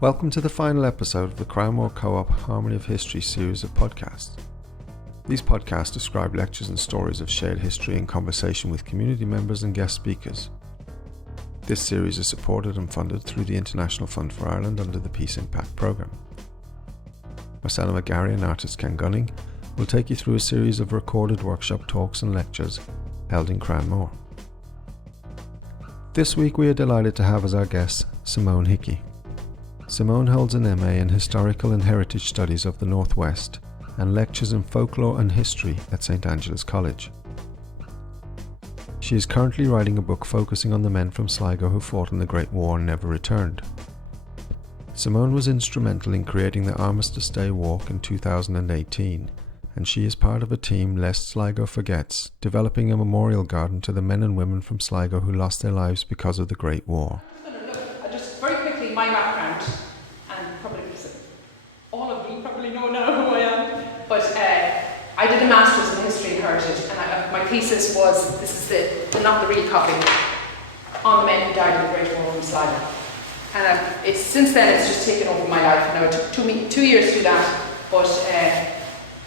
Welcome to the final episode of the Cranmore Co-op Harmony of History series of podcasts. These podcasts describe lectures and stories of shared history in conversation with community members and guest speakers. This series is supported and funded through the International Fund for Ireland under the Peace Impact Programme. Marcella McGarry and artist Ken Gunning will take you through a series of recorded workshop talks and lectures held in Cranmore. This week we are delighted to have as our guest Simone Hickey. Simone holds an MA in Historical and Heritage Studies of the Northwest and lectures in Folklore and History at St Angela's College. She is currently writing a book focusing on the men from Sligo who fought in the Great War and never returned. Simone was instrumental in creating the Armistice Day Walk in 2018, and she is part of a team, Sligo Forgets, developing a memorial garden to the men and women from Sligo who lost their lives because of the Great War. Just very quickly, my background, and probably all of you probably know now who I am, but I did a Master's in History and Heritage, and my thesis was, this is not the real copy, on the men who died in the Great War in Sligo. And since then it's just taken over my life. Now it took 2 years to do that, but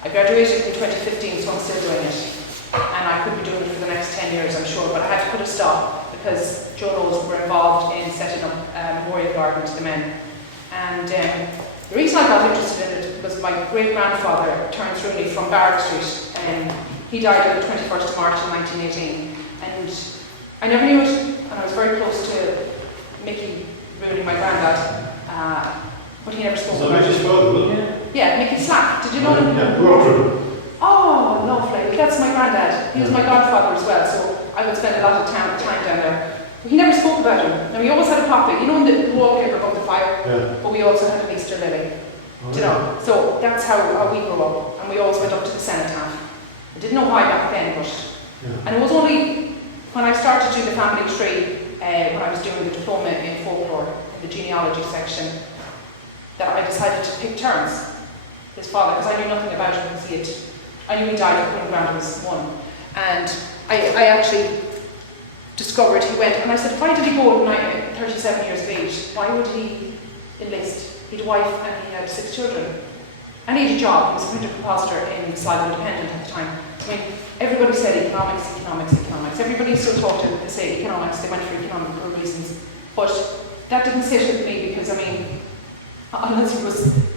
I graduated in 2015, so I'm still doing it. And I could be doing it for the next 10 years, I'm sure, but I had to put a stop because Joe Knowles were involved in setting up a memorial garden to the men. And the reason I got interested in it was my great-grandfather, Terence Rooney, from Barrack Street. He died on the 21st of March in 1918. And I never knew it, and I was very close to Mickey Rooney, my granddad, but he never spoke about it. Yeah, Mickey Slack. Did you know him? Yeah, oh, lovely. That's my granddad. He was my godfather as well, so I would spend a lot of time down there. But he never spoke about him. Now, we always had a poppy, you know, in the wallpaper above the fire, but we also had an Easter lily. Do you know? So that's how we grew up, and we always went up to the cenotaph. I didn't know why back then, but... And it was only when I started doing the family tree, when I was doing the diploma in Folklore, in the genealogy section, that I decided to pick Terence, his father, because I knew nothing about him because I knew he died when Grandad was 1. And I actually discovered he went, and I said, why did he go at 37 years of age? Why would he enlist? He had a wife and he had 6 children. And he had a job. He was a printer compositor in Sligo Independent at the time. I mean, everybody said economics. Everybody still talked to say economics. They went for economical reasons. But that didn't sit with me because, I mean, unless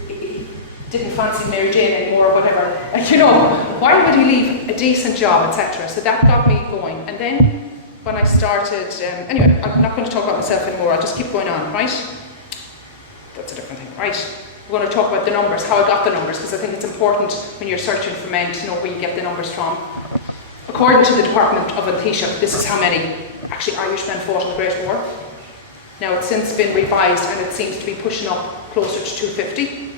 he didn't fancy Mary Jane anymore or whatever. And, you know, why would he leave a decent job, etc.? So that got me going. And then when I started, anyway, I'm not going to talk about myself anymore. I'll just keep going on, right? That's a different thing, right? We're going to talk about the numbers, how I got the numbers, because I think it's important when you're searching for men to know where you get the numbers from. According to the Department of Taoiseach, this is how many actually Irishmen fought in the Great War. Now it's since been revised and it seems to be pushing up closer to 250.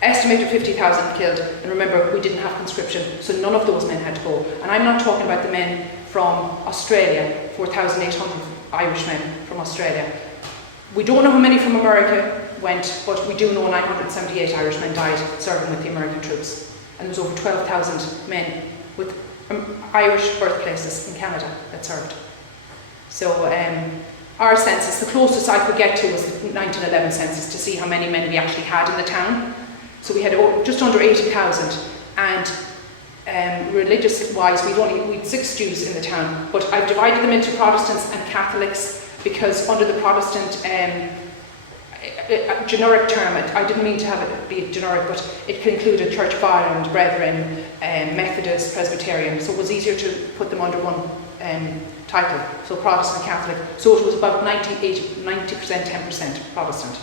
Estimated 50,000 killed, and remember we didn't have conscription, so none of those men had to go. And I'm not talking about the men from Australia, 4,800 Irishmen from Australia. We don't know how many from America went, but we do know 978 Irishmen died serving with the American troops. And there's over 12,000 men with Irish birthplaces in Canada that served. So our census, the closest I could get to was the 1911 census to see how many men we actually had in the town. So we had just under 80,000, and religious-wise, we had 6 Jews in the town, but I've divided them into Protestants and Catholics because under the Protestant generic term, I didn't mean to have it be generic, but it included Church of Ireland, Brethren, Methodist, Presbyterian, so it was easier to put them under one title, so Protestant, Catholic, so it was about 90%, 10% Protestant.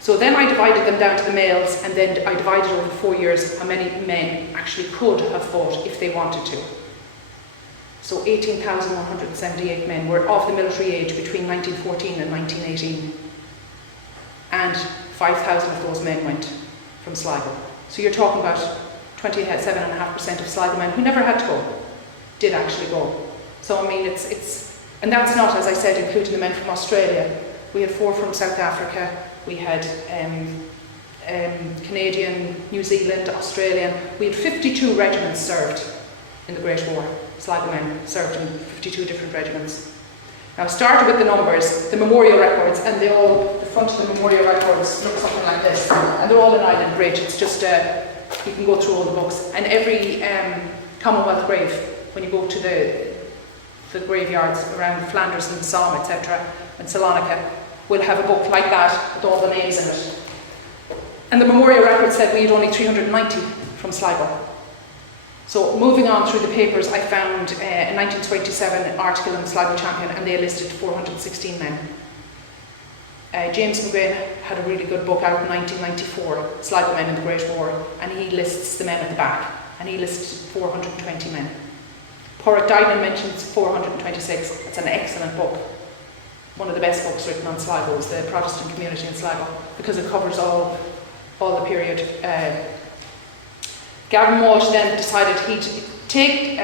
So then I divided them down to the males, and then I divided over 4 years how many men actually could have fought if they wanted to. So 18,178 men were of the military age between 1914 and 1918. And 5,000 of those men went from Sligo. So you're talking about 27.5% of Sligo men who never had to go, did actually go. So I mean, and that's not, as I said, including the men from Australia. We had 4 from South Africa, we had Canadian, New Zealand, Australian. We had 52 regiments served in the Great War. Sligo men served in 52 different regiments. Now I started with the numbers, the memorial records, and the front of the memorial records look something like this, and they're all in Island Bridge. It's just, you can go through all the books, and every Commonwealth grave, when you go to the graveyards around Flanders and the Somme, etc., and Salonika, will have a book like that with all the names in it. And the memorial record said we had only 390 from Sligo. So moving on through the papers, I found a 1927 article in the Sligo Champion, and they listed 416 men. James McGrain had a really good book out in 1994, Sligo Men in the Great War, and he lists the men at the back, and he lists 420 men. Porrick Dynan mentions 426. It's an excellent book. One of the best books written on Sligo is the Protestant community in Sligo, because it covers all the period. Gavin Walsh then decided he'd take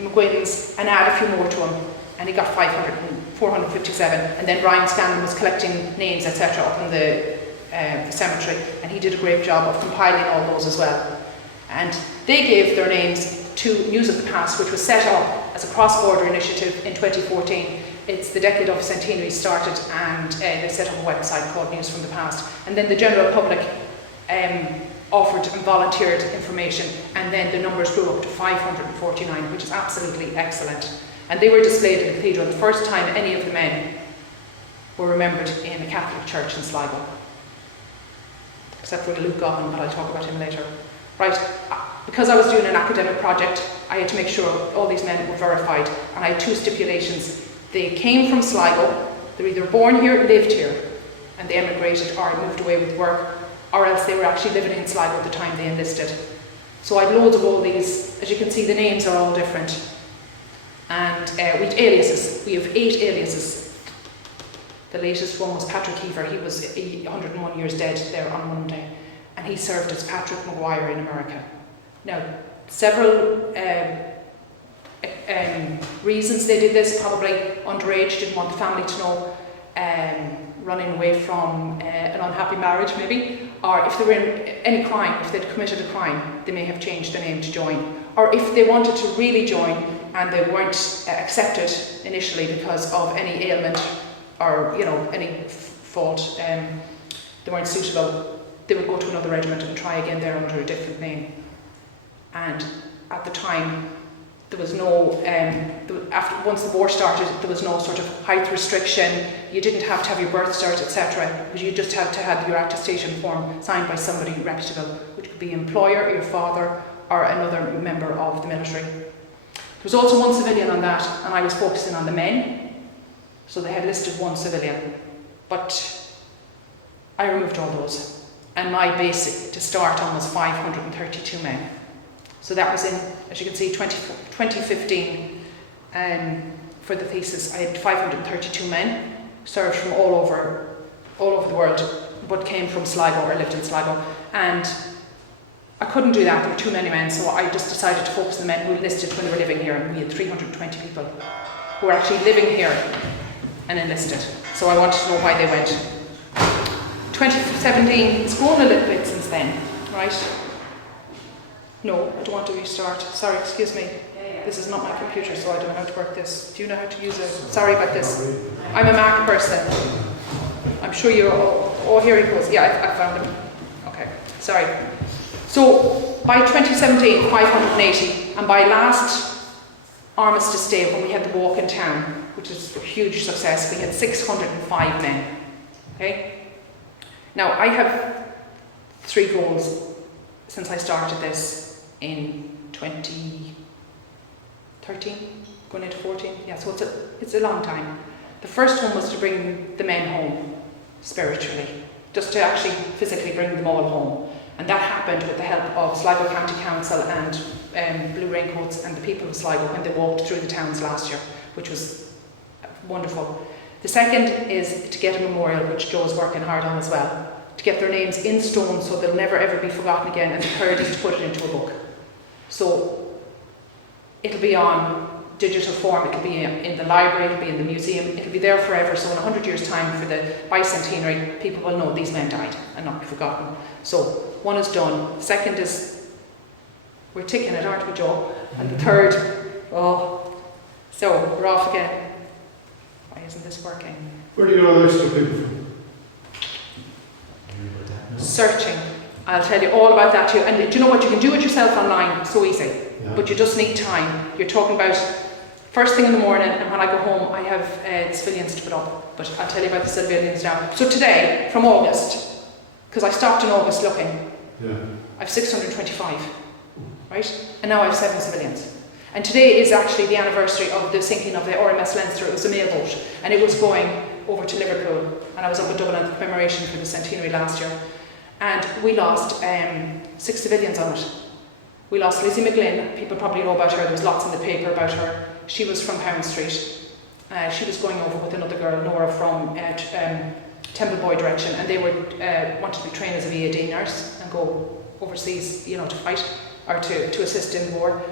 McGuinn's and add a few more to him, and he got 457, and then Brian Scanlon was collecting names, etc., up in the cemetery, and he did a great job of compiling all those as well. And they gave their names to News of the Past, which was set up as a cross-border initiative in 2014. It's the decade of centenary started, and they set up a website called News from the Past, and then the general public offered and volunteered information, and then the numbers grew up to 549, which is absolutely excellent. And they were displayed in the cathedral, the first time any of the men were remembered in the Catholic Church in Sligo. Except for Luke Gohan, but I'll talk about him later. Right, because I was doing an academic project, I had to make sure all these men were verified, and I had two stipulations. They came from Sligo, they were either born here, lived here, and they emigrated or moved away with work, or else they were actually living in Sligo at the time they enlisted. So I had loads of all these. As you can see, the names are all different. And we have aliases. We have 8 aliases. The latest one was Patrick Heaver. He was 101 years dead there on Monday. And he served as Patrick Maguire in America. Now, several reasons they did this. Probably underage, didn't want the family to know. Running away from an unhappy marriage, maybe, or if they were in any crime, if they'd committed a crime, they may have changed their name to join, or if they wanted to really join and they weren't accepted initially because of any ailment or any fault, they weren't suitable, they would go to another regiment and try again there under a different name. And at the time, there was no, once the war started, there was no sort of height restriction. You didn't have to have your birth cert, etc. But you just had to have your attestation form signed by somebody reputable, which could be your employer, your father, or another member of the military. There was also one civilian on that, and I was focusing on the men. So they had listed one civilian. But I removed all those. And my basic to start on was 532 men. So that was in, as you can see, 2015 for the thesis. I had 532 men, served from all over the world, but came from Sligo or lived in Sligo. And I couldn't do that, there were too many men, so I just decided to focus on the men who enlisted when they were living here, and we had 320 people who were actually living here and enlisted. So I wanted to know why they went. 2017, it's grown a little bit since then, right? No, I don't want to restart. Sorry, excuse me. This is not my computer, so I don't know how to work this. Do you know how to use it? Sorry about this. I'm a Mac person. I'm sure you're all... Oh, here he goes. Yeah, I found him. Okay, sorry. So, by 2017, 580. And by last Armistice Day, when we had the walk in town, which is a huge success, we had 605 men. Okay? Now, I have 3 goals since I started this in 2013, going into 14. Yeah, so it's a long time. The first one was to bring the men home spiritually, just to actually physically bring them all home. And that happened with the help of Sligo County Council and Blue Raincoats and the people of Sligo when they walked through the towns last year, which was wonderful. The second is to get a memorial, which Joe's working hard on as well, to get their names in stone so they'll never ever be forgotten again, and the third is to put it into a book. So it'll be on digital form, it'll be in the library, it'll be in the museum, it'll be there forever, so in 100 years time for the bicentenary, people will know these men died and not be forgotten. So one is done, the second is, we're ticking it, aren't we, Joe? And the third, so we're off again. Why isn't this working? Where do you know this to people from? I'll tell you all about that too. And do you know what? You can do it yourself online, so easy. Yeah. But you just need time. You're talking about first thing in the morning, and when I go home, I have civilians to put up. But I'll tell you about the civilians now. So today, from August, because I stopped in August looking, I have 625, right? And now I have 7 civilians. And today is actually the anniversary of the sinking of the RMS Leinster. It was a mail boat, and it was going over to Liverpool. And I was up in Dublin at the commemoration for the centenary last year. And we lost 6 civilians on it. We lost Lizzie McGlynn. People probably know about her. There was lots in the paper about her. She was from Pound Street. She was going over with another girl, Nora, from Templeboy direction, and they were wanted to be trained as a VAD nurse and go overseas, you know, to fight or to assist in war.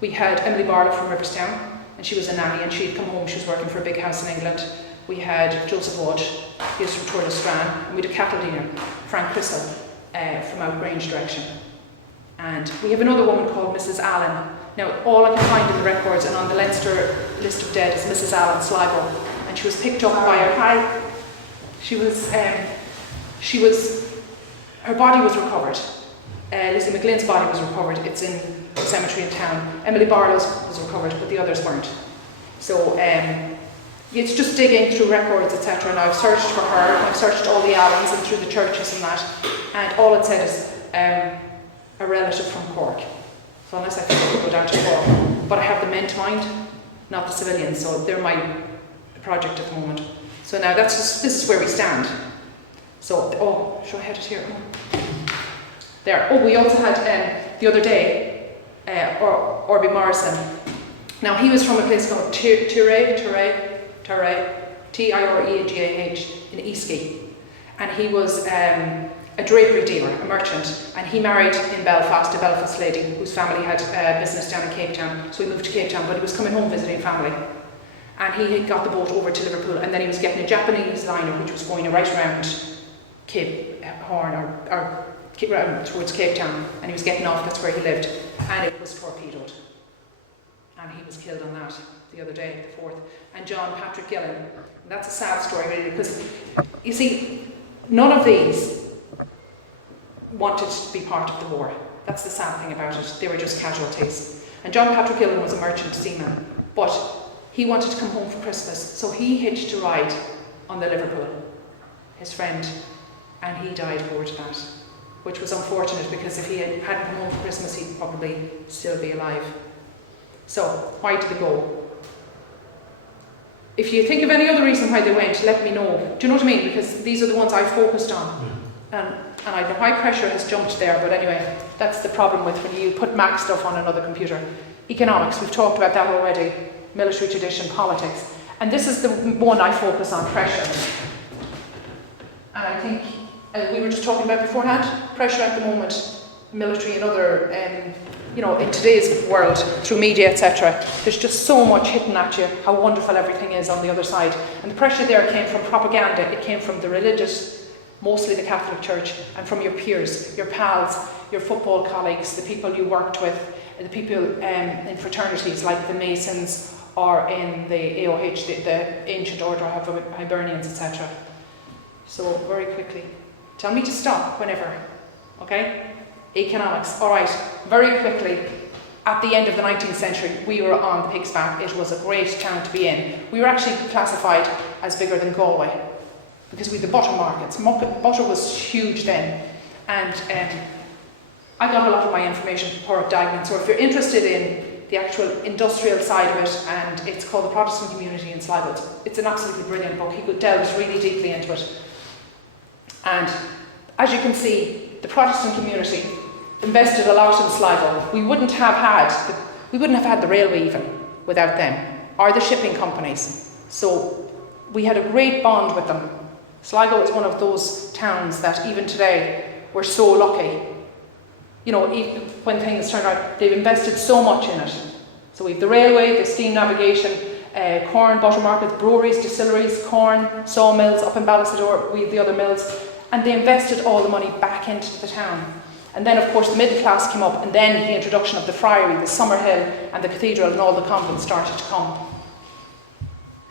We had Emily Barlow from Riverstown, and she was a nanny, and she'd come home. She was working for a big house in England. We had Joseph Wood, he was from Tourlestrane, and we had a cattle dealer, Frank Crystal, from Outgrange direction. And we have another woman called Mrs. Allen. Now, all I can find in the records and on the Leinster list of dead is Mrs. Allen Sligo, and she was picked up by her. Her body was recovered. Lizzie McGlynn's body was recovered. It's in the cemetery in town. Emily Barlow's was recovered, but the others weren't. So it's just digging through records, etc. And I've searched for her, and I've searched all the Allens and through the churches and that, and all it said is a relative from Cork. So unless I think I could go down to Cork, but I have the men to mind, not the civilians. So they're my project at the moment. So now this is where we stand. So should I head it here? There. Oh, we also had the other day Orby Morrison. Now he was from a place called Tireagh, Tireagh in Eastgate, and he was a drapery dealer, a merchant, and he married in Belfast a Belfast lady whose family had business down in Cape Town. So he moved to Cape Town, but he was coming home visiting family, and he had got the boat over to Liverpool, and then he was getting a Japanese liner which was going right around Cape Horn or towards Cape Town, and he was getting off. That's where he lived, and it was torpedoed, and he was killed on that the other day, the 4th. And John Patrick Gillen, and that's a sad story really, because you see, none of these wanted to be part of the war. That's the sad thing about it. They were just casualties. And John Patrick Gillen was a merchant seaman, but he wanted to come home for Christmas, so he hitched a ride on the Liverpool, his friend, and he died aboard that, which was unfortunate, because if he hadn't come home for Christmas, he'd probably still be alive. So, why did they go? If you think of any other reason why they went, let me know. Do you know what I mean? Because these are the ones I focused on. And I know high pressure has jumped there, but anyway, that's the problem with when you put Mac stuff on another computer. Economics, we've talked about that already. Military tradition, politics. And this is the one I focus on, pressure. And I think, we were just talking about beforehand, pressure at the moment, military and other, in today's world, through media, etc., there's just so much hitting at you, how wonderful everything is on the other side. And the pressure there came from propaganda, it came from the religious, mostly the Catholic Church, and from your peers, your pals, your football colleagues, the people you worked with, the people in fraternities like the Masons or in the AOH, the Ancient Order of Hibernians, etc. So, very quickly. Tell me to stop whenever, okay? Economics, all right, very quickly. At the end of the 19th century, we were on the pig's back. It was a great town to be in. We were actually classified as bigger than Galway because we had the butter markets. Butter was huge then. And I got a lot of my information from Porrick Diamond. So if you're interested in the actual industrial side of it, and it's called The Protestant Community in Sligo, it's an absolutely brilliant book. He delves really deeply into it. And as you can see, the Protestant community invested a lot in Sligo. We wouldn't have had the railway even without them, or the shipping companies. So we had a great bond with them. Sligo is one of those towns that even today we're so lucky. You know, even when things turned out, they've invested so much in it. So we have the railway, the steam navigation, corn, butter markets, breweries, distilleries, corn, sawmills up in Ballysadore, we have the other mills. And they invested all the money back into the town. And then, of course, the middle class came up, and then the introduction of the friary, the Summerhill, and the cathedral, and all the convents started to come.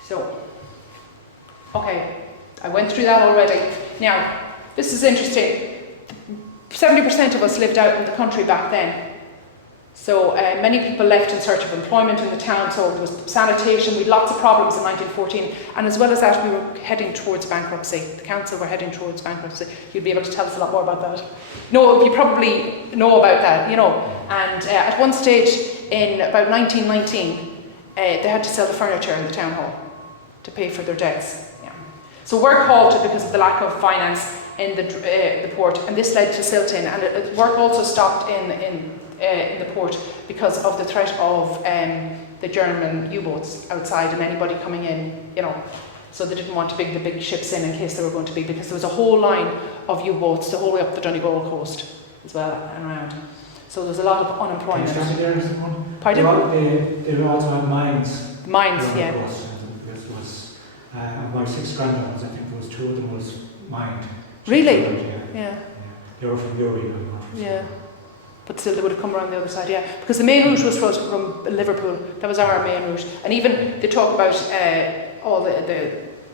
So, okay, I went through that already. Now, this is interesting. 70% of us lived out in the country back then. So many people left in search of employment in the town, so there was sanitation, we had lots of problems in 1914, and as well as that we were heading towards bankruptcy. The council were heading towards bankruptcy. You'd be able to tell us a lot more about that. No, you probably know about that, you know. And at one stage in about 1919, they had to sell the furniture in the town hall to pay for their debts. Yeah. So work halted because of the lack of finance in the port, and this led to silting, and work also stopped in the port because of the threat of the German U-boats outside and anybody coming in, you know. So they didn't want to bring the big ships in case they were going to be, because there was a whole line of U-boats the whole way up the Donegal coast as well and around. So there was a lot of unemployment. Pardon? They also had mines. Mines, yeah. There was about 6 granddaughters, I think there was 2 of them was mined. Really? Yeah. They were from Uri. Yeah. But still they would have come around the other side, yeah. Because the main route was from Liverpool. That was our main route. And even they talk about all the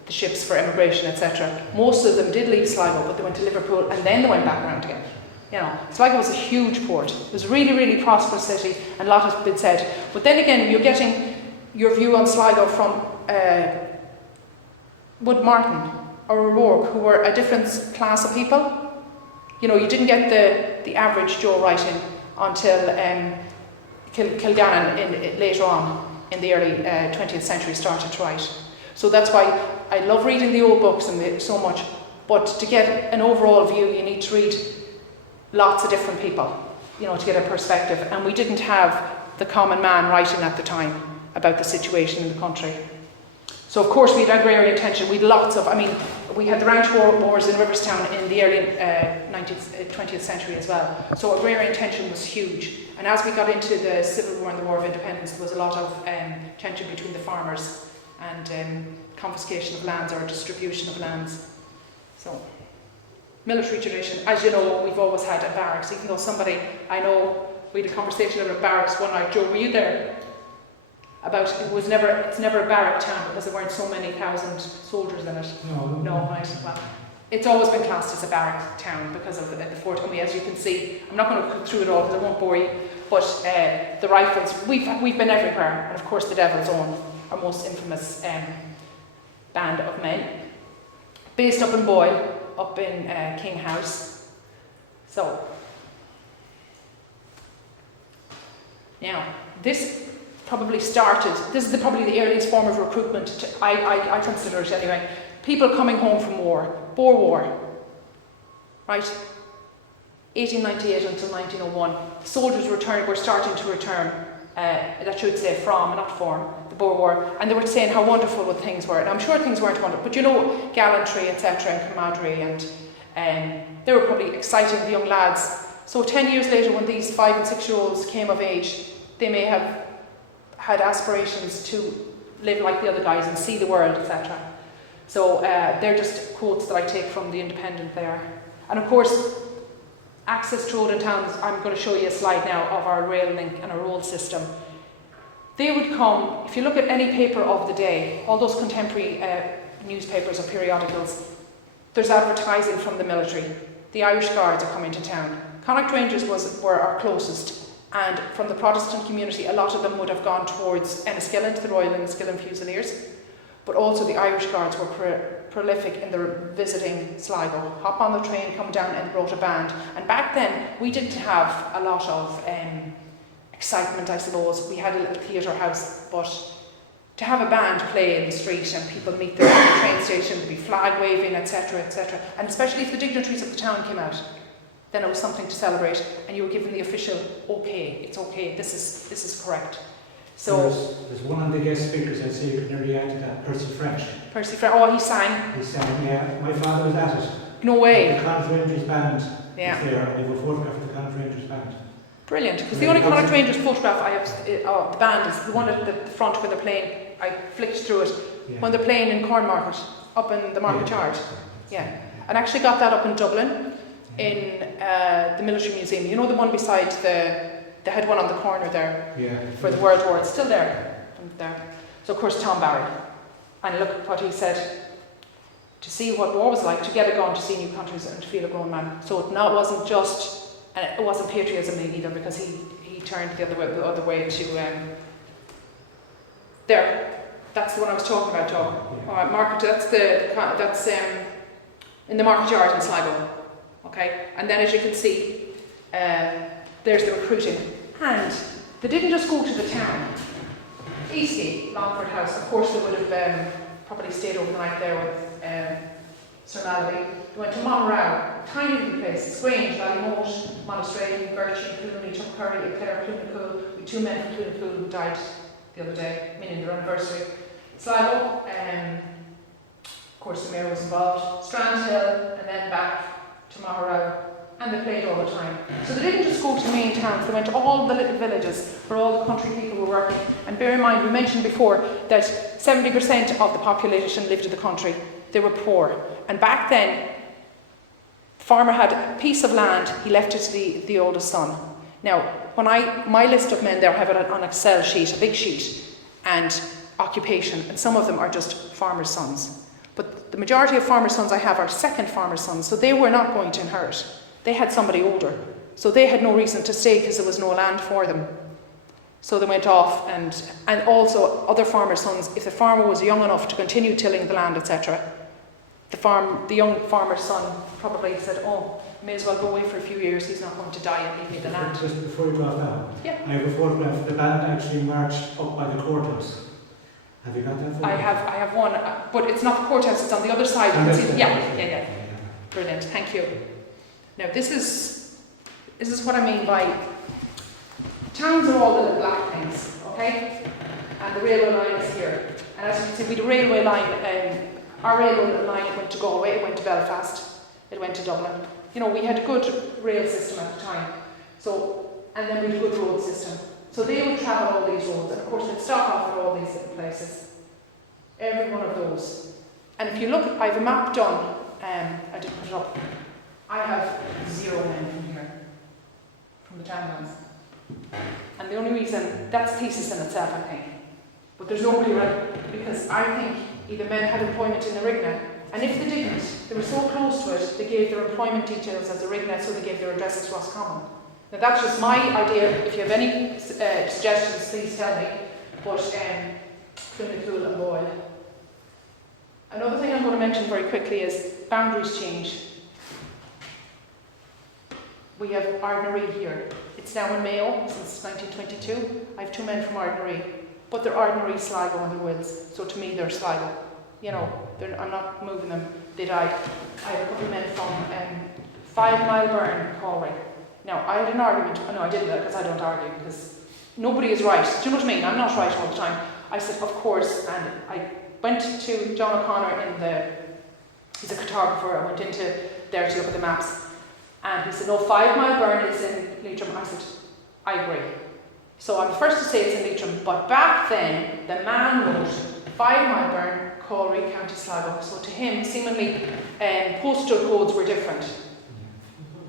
ships for emigration, etc. Most of them did leave Sligo, but they went to Liverpool and then they went back around again. You know, Sligo was a huge port. It was a really, really prosperous city, and a lot has been said. But then again, you're getting your view on Sligo from Wood Martin or O'Rourke, who were a different class of people. You know, you didn't get the average Joe writing until Kilgannon later on in the early 20th century started to write. So that's why I love reading the old books and so much. But to get an overall view, you need to read lots of different people, you know, to get a perspective. And we didn't have the common man writing at the time about the situation in the country. So of course we had agrarian tension. We had lots of, we had the ranch wars in Riverstown in the early 20th century as well. So agrarian tension was huge. And as we got into the Civil War and the War of Independence, there was a lot of tension between the farmers and confiscation of lands or distribution of lands. So, military tradition. As you know, we've always had a barracks, even though I know we had a conversation about barracks one night. Joe, were you there? About it's never a barrack town because there weren't so many thousand soldiers in it. No, right. Well, it's always been classed as a barrack town because of the fort. And as you can see, I'm not going to go through it all because I won't bore you. But the rifles, we've been everywhere, and of course the Devil's Own, our most infamous band of men, based up in Boyle, up in King House. So now this probably started, this is probably the earliest form of recruitment, I consider it anyway. People coming home from war, Boer War, right? 1898 until 1901. Soldiers were starting to return, that should say from, not form, the Boer War, and they were saying how wonderful things were. And I'm sure things weren't wonderful, but you know, gallantry, etc., and camaraderie, and they were probably exciting, the young lads. So 10 years later, when these 5 and 6 year olds came of age, they may have had aspirations to live like the other guys and see the world, etc. So they're just quotes that I take from the Independent there. And of course, access to road and towns, I'm going to show you a slide now of our rail link and our road system. They would come, if you look at any paper of the day, all those contemporary newspapers or periodicals, there's advertising from the military. The Irish Guards are coming to town. Connacht Rangers were our closest. And from the Protestant community, a lot of them would have gone towards Enniskillen, to the Royal Enniskillen Fusiliers. But also the Irish Guards were prolific in their visiting Sligo. Hop on the train, come down, and brought a band. And back then, we didn't have a lot of excitement, I suppose. We had a little theatre house, but to have a band play in the street and people meet there at the train station, there'd be flag waving, etc., etc. And especially if the dignitaries of the town came out, then it was something to celebrate, and you were given the official, okay, it's okay, this is correct. So there's one of the guest speakers, I'd say you could nearly add to that, Percy French. Percy French, oh, he sang. He sang, yeah. My father was at it. No way. The Connacht Rangers band was Yeah. there, and they were photographed the Connacht Rangers band. Brilliant, because the only Connacht Rangers photograph I have, the band is the one at the front when they're playing. I flicked through it when they're playing in Cornmarket, up in the Market Yard. Yeah, and actually got that up in Dublin. In the military museum, you know, the one beside they had one on the corner there for the World War. It's still there. So of course Tom Barry, and look at what he said. to see what war was like, to get a gun, to see new countries, and to feel a grown man. So it wasn't just, and it wasn't patriotism either, because he turned the other way to there. That's the one I was talking about, Doug. All right, market. That's in the market yard in Sligo. Okay, and then as you can see, there's the recruiting, and they didn't just go to the town. Eastgate, Longford House. Of course, they would have probably stayed overnight there with Sir Malady. They went to Monroe, tiny little place, Grange, Ballymote, Monastrell, Birchie, Clooney, Tuncurry, and Clare, Clunicool, with 2 men from Clunicool who died the other day, meaning their anniversary. Sligo, of course the mayor was involved, Strandhill, and then back to Monroe, and they played all the time. So they didn't just go to main towns, they went to all the little villages where all the country people were working. And bear in mind, we mentioned before that 70% of the population lived in the country. They were poor. And back then, the farmer had a piece of land, he left it to the oldest son. Now, when my list of men there, I have it on an Excel sheet, a big sheet, and occupation, and some of them are just farmers' sons. But the majority of farmers' sons I have are second farmers' sons, so they were not going to inherit. They had somebody older, so they had no reason to stay because there was no land for them. So they went off, and also other farmers' sons, if the farmer was young enough to continue tilling the land, etc., the young farmer's son probably said, oh, may as well go away for a few years, he's not going to die and leave me the land. Just before you drop down, yeah. I have a photograph of the band actually marched up by the courthouse. Have you got that photograph? I have one, but it's not the courthouse, it's on the other side. You can see, yeah. Brilliant, thank you. Now this is what I mean by towns are all the little black things, okay? And the railway line is here. And as you can see, we had a railway line, our railway line went to Galway, it went to Belfast, it went to Dublin. You know, we had a good rail system at the time. So, and then we had a good road system. So they would travel all these roads, and of course they'd stop off at all these different places. Every one of those. And if you look, I have a map done, I didn't put it up. I have 0 men from here, from the townlands. And the only reason, that's pieces in itself, I think. But there's nobody right, because I think either men had employment in the Rigna, and if they didn't, they were so close to it, they gave their employment details as a Rigna, so they gave their addresses to Roscommon. Now that's just my idea. If you have any suggestions, please tell me. But Clunicool and Boyle. Another thing I'm going to mention very quickly is boundaries change. We have Ardnaree here. It's now in Mayo since 1922. I have 2 men from Ardnaree, but they're Ardnaree, Sligo, and they're Wills. So to me, they're Sligo. You know, I'm not moving them. They died. I have a couple of men from 5 Mile Burn, Galway. Now, I had an argument. No, I didn't, because I don't argue, because nobody is right. Do you know what I mean? I'm not right all the time. I said, of course, and I went to John O'Connor he's a cartographer. I went into there to look at the maps. And he said, no, 5 Mile Burn is in Leitrim. I said, I agree. So I'm the first to say it's in Leitrim, but back then, the man wrote 5 Mile Burn, Galway, County Sligo. So to him, seemingly, postal codes were different.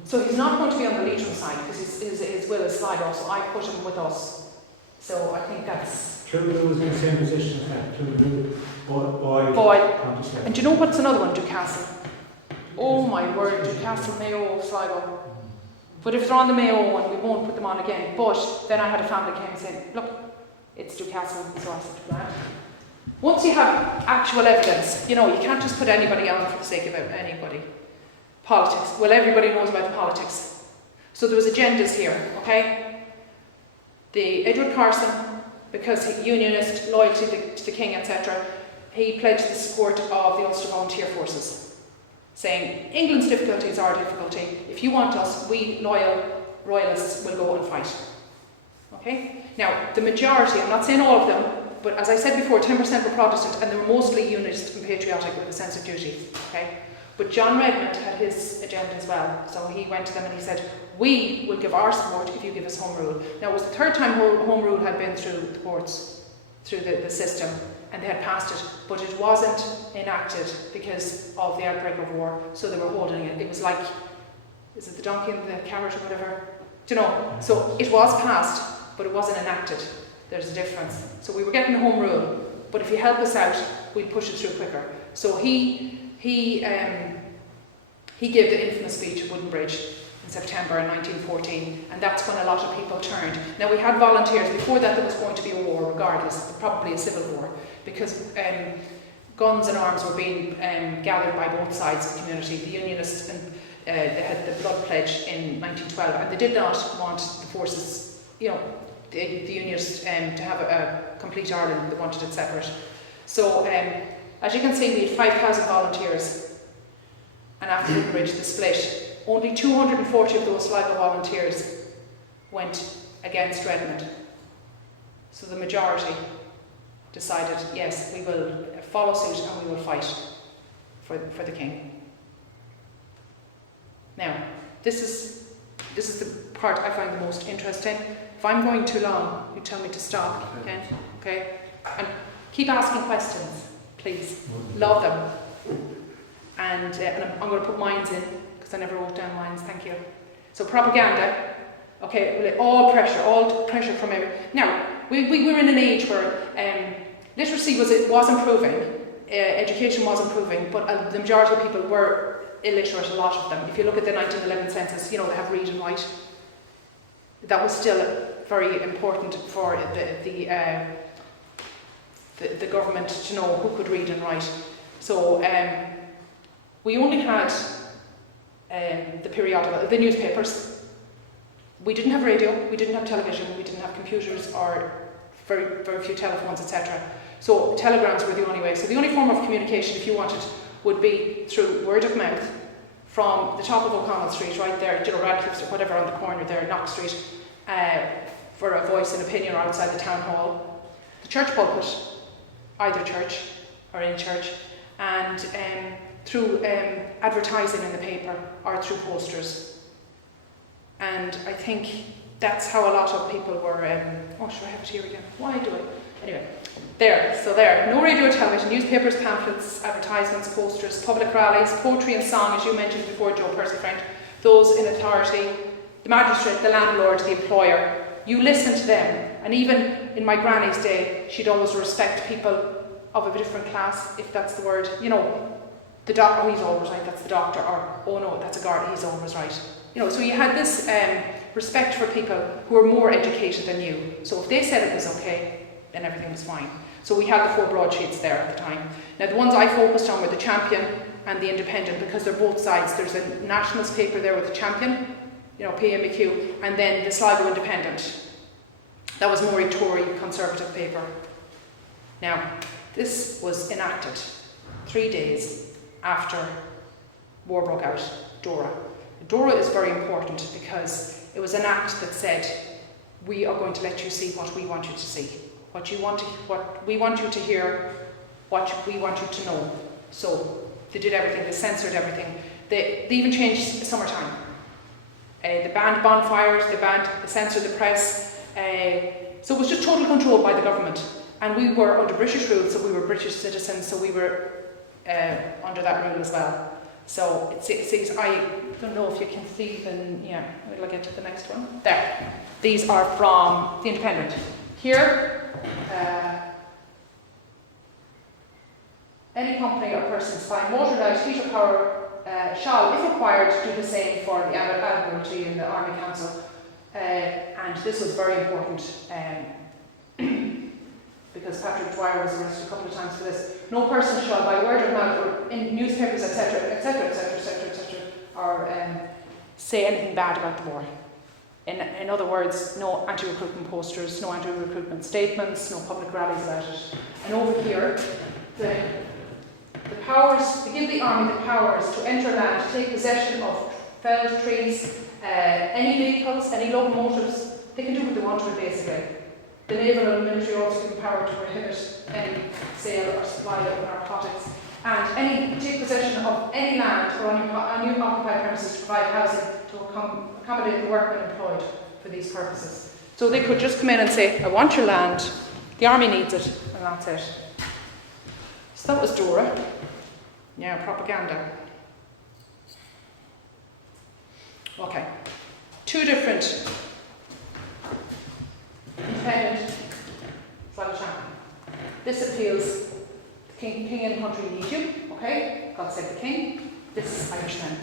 So he's not going to be on the Leitrim side, because his will is Sligo, so I put him with us. So I think that's... Clunicool was in the same position as that. Clunicool, Boyle. And do you know what's another one? Newcastle. Oh my word, Newcastle, Mayo, Sligo. But if they're on the Mayo one, we won't put them on again. But then I had a family came and said, look, it's Newcastle, so I said, right. Once you have actual evidence, you know, you can't just put anybody on for the sake of anybody. Politics. Well, everybody knows about the politics. So there was agendas here, okay? The Edward Carson, because unionist, loyalty to the king, etc., he pledged the support of the Ulster Volunteer Forces, saying, England's difficulty is our difficulty. If you want us, we loyal royalists will go and fight. Okay? Now, the majority, I'm not saying all of them, but as I said before, 10% were Protestant, and they were mostly unionist and patriotic with a sense of duty. Okay? But John Redmond had his agenda as well. So he went to them and he said, we will give our support if you give us home rule. Now, it was the 3rd time home rule had been through the courts, through the system, and they had passed it, but it wasn't enacted because of the outbreak of war, so they were holding it. It was like, is it the donkey and the carrot or whatever? Do you know? So it was passed, but it wasn't enacted. There's a difference. So we were getting home rule, but if you help us out, we'll push it through quicker. So he he gave the infamous speech at Wooden Bridge in September 1914, and that's when a lot of people turned. Now, we had volunteers. Before that there was going to be a war regardless, probably a civil war, because guns and arms were being gathered by both sides of the community. The Unionists and they had the blood pledge in 1912, and they did not want the forces, you know, the Unionists to have a complete Ireland. They wanted it separate. So as you can see, we had 5,000 volunteers, and after Wooden Bridge, the split, only 240 of those Sligo volunteers went against Redmond. So the majority decided, yes, we will follow suit and we will fight for the king. Now, this is the part I find the most interesting. If I'm going too long, you tell me to stop, okay? And keep asking questions, please. Love them. And I'm going to put mines in, because I never wrote down mines, thank you. So propaganda, okay, all pressure from everyone. Now, we were in an age where literacy was improving, education was improving, but the majority of people were illiterate, a lot of them. If you look at the 1911 census, you know, they have read and write. That was still very important for the government to know who could read and write. So we only had the periodical, the newspapers. We didn't have radio, we didn't have television, we didn't have computers or very, very few telephones, etc. So telegrams were the only way. So the only form of communication, if you wanted, would be through word of mouth from the top of O'Connell Street, right there, you know, Radcliffe's or whatever on the corner there, Knox Street, for a voice and opinion, or outside the town hall. The church pulpit, either church or in church, and through advertising in the paper or through posters. And I think that's how a lot of people were, oh, should I have it here again? Why do I? Anyway, there, no radio or television, newspapers, pamphlets, advertisements, posters, public rallies, poetry and song, as you mentioned before, Joe Percy-French, those in authority, the magistrate, the landlord, the employer. You listen to them, and even in my granny's day, she'd always respect people of a different class, if that's the word. You know, the doctor, oh, he's always right, that's the doctor, or, oh no, that's a guard, he's always right. You know, so you had this respect for people who were more educated than you. So if they said it was okay, then everything was fine. So we had the 4 broadsheets there at the time. Now the ones I focused on were the Champion and the Independent, because they're both sides. There's a nationalist paper there with the Champion, you know, PMEQ, and then the Sligo Independent. That was more a Tory conservative paper. Now, this was enacted 3 days after war broke out, Dora. Dora is very important because it was an act that said, we are going to let you see what we want you to see. What we want you to hear, what we want you to know. So they did everything, they censored everything. They even changed summertime. They banned bonfires, they censored the press. So it was just total control by the government. And we were under British rule, so we were British citizens, so we were under that rule as well. So it seems, I don't know if you can see them, yeah, we'll get to the next one. There. These are from the Independent. Here, any company or person supplying water, light, heat or power shall, if required, do the same for the Admiralty and the Army Council. And this was very important because Patrick Dwyer was arrested a couple of times for this. No person shall, by word of mouth or in newspapers, etc., or say anything bad about the war. In other words, no anti-recruitment posters, no anti-recruitment statements, no public rallies about it. And over here, the powers, they give the army the powers to enter land, take possession of felled trees, any vehicles, any locomotives. They can do what they want to it, basically. The naval and military also give power to prohibit any sale or supply of narcotics. And take possession of any land or any occupied premises to provide housing to accommodate the workmen employed for these purposes. So they could just come in and say, I want your land, the army needs it, and that's it. So that was Dora. Yeah, propaganda. Okay. 2 different Independent, Sligo Champion. This appeals, the king and country need you. okay? God Save the King. This is Irishmen,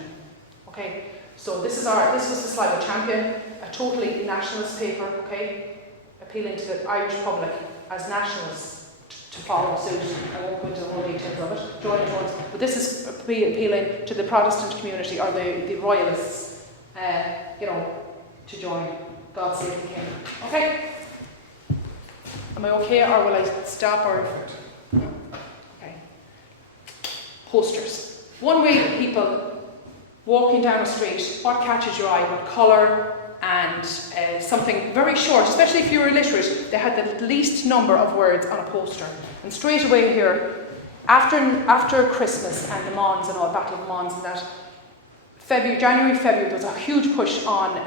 okay? So this was the Sligo Champion, a totally nationalist paper, okay? Appealing to the Irish public as nationalists to follow suit. I won't go into the whole details of it, join towards, but this is appealing to the Protestant community or the royalists, to join. God Save the King. Okay? Am I okay, or will I stop, or? Okay. Posters. One way that people walking down a street, what catches your eye? What colour and something very short, especially if you're illiterate, they had the least number of words on a poster. And straight away here, after Christmas and the Mons and all, Battle of the Mons and that, January, February, there was a huge push on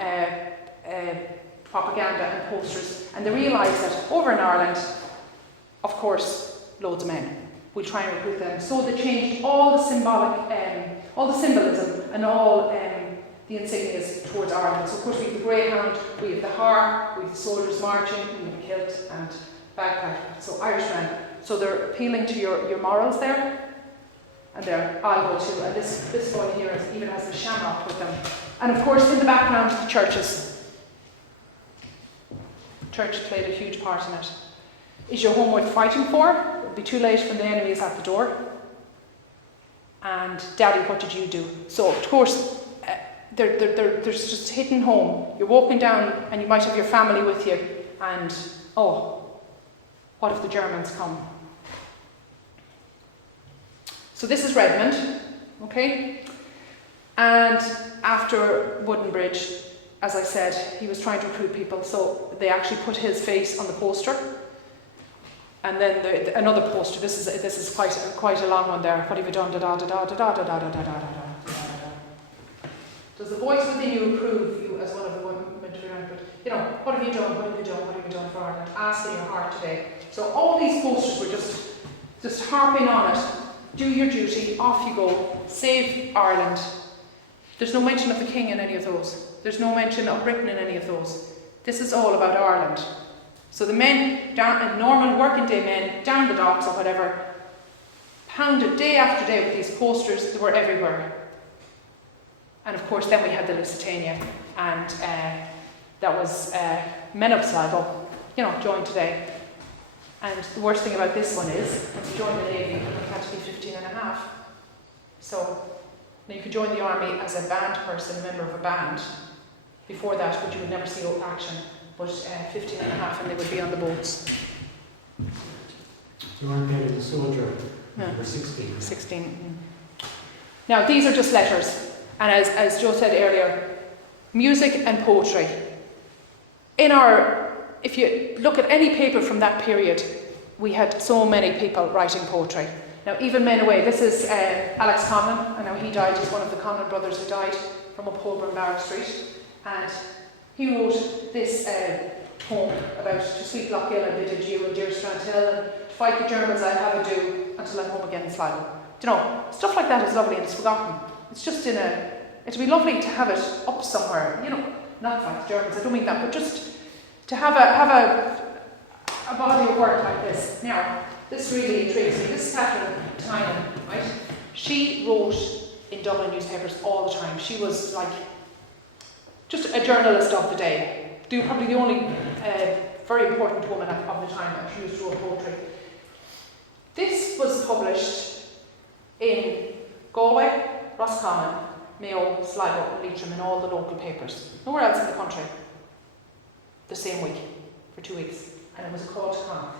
propaganda and posters, and they realised that over in Ireland, of course, loads of men. We'll try and recruit them. So they changed all the symbolism and all the insignias towards Ireland. So of course we have the greyhound, we have the harp, we have the soldiers marching, we have the kilt and bagpipe. So Irishmen. So they're appealing to your morals there. And there, I'll go too. And this one here even has the shamrock with them. And of course in the background, the churches. Church played a huge part in it. Is your home worth fighting for? It'll be too late when the enemy is at the door. And Daddy, what did you do? So of course, there's just hitting home. You're walking down and you might have your family with you, and what if the Germans come? So this is Redmond, okay? And after Wooden Bridge, as I said, he was trying to recruit people, so they actually put his face on the poster. And then another poster. This is quite a long one there. What have you done? Da da da da da da da da da da da. Does the voice within you approve you as one of the women to be remembered? What have you done? What have you done? What have you done for Ireland? Ask in your heart today. So all these posters were just harping on it. Do your duty. Off you go. Save Ireland. There's no mention of the King in any of those. There's no mention of Britain in any of those. This is all about Ireland. So the men, normal working day men, down the docks or whatever, pounded day after day with these posters. They were everywhere. And of course then we had the Lusitania, and that was Men of Sligo, joined today. And the worst thing about this one is, when you join the Navy, you had to be 15 and a half. So now you could join the Army as a band person, a member of a band, before that, but you would never see action. But 15 and a half, and they would be on the boats. You weren't paid as a soldier when you were 16. 16. Mm. Now, these are just letters. And as Joe said earlier, music and poetry. If you look at any paper from that period, we had so many people writing poetry. Now, even men away. This is Alex Conlon. I know he died. He's one of the Conlon brothers who died from up Holborn Barrack Street. And he wrote this poem about to sweet Lochgill I bid adieu and dear Strandhill, and to fight the Germans I have ado until I'm home again in Sligo. Stuff like that is lovely and it's forgotten. It's just it'd be lovely to have it up somewhere, not fight the Germans, I don't mean that, but just to have a body of work like this. Now, this really intrigues me. This is Catherine Tynan, right? She wrote in Dublin newspapers all the time. She was like just a journalist of the day. Probably the only very important woman of the time, and she used to write poetry. This was published in Galway, Roscommon, Mayo, Sligo, and Leitrim, and all the local papers. Nowhere else in the country. The same week, for 2 weeks. And it was a call to Connacht.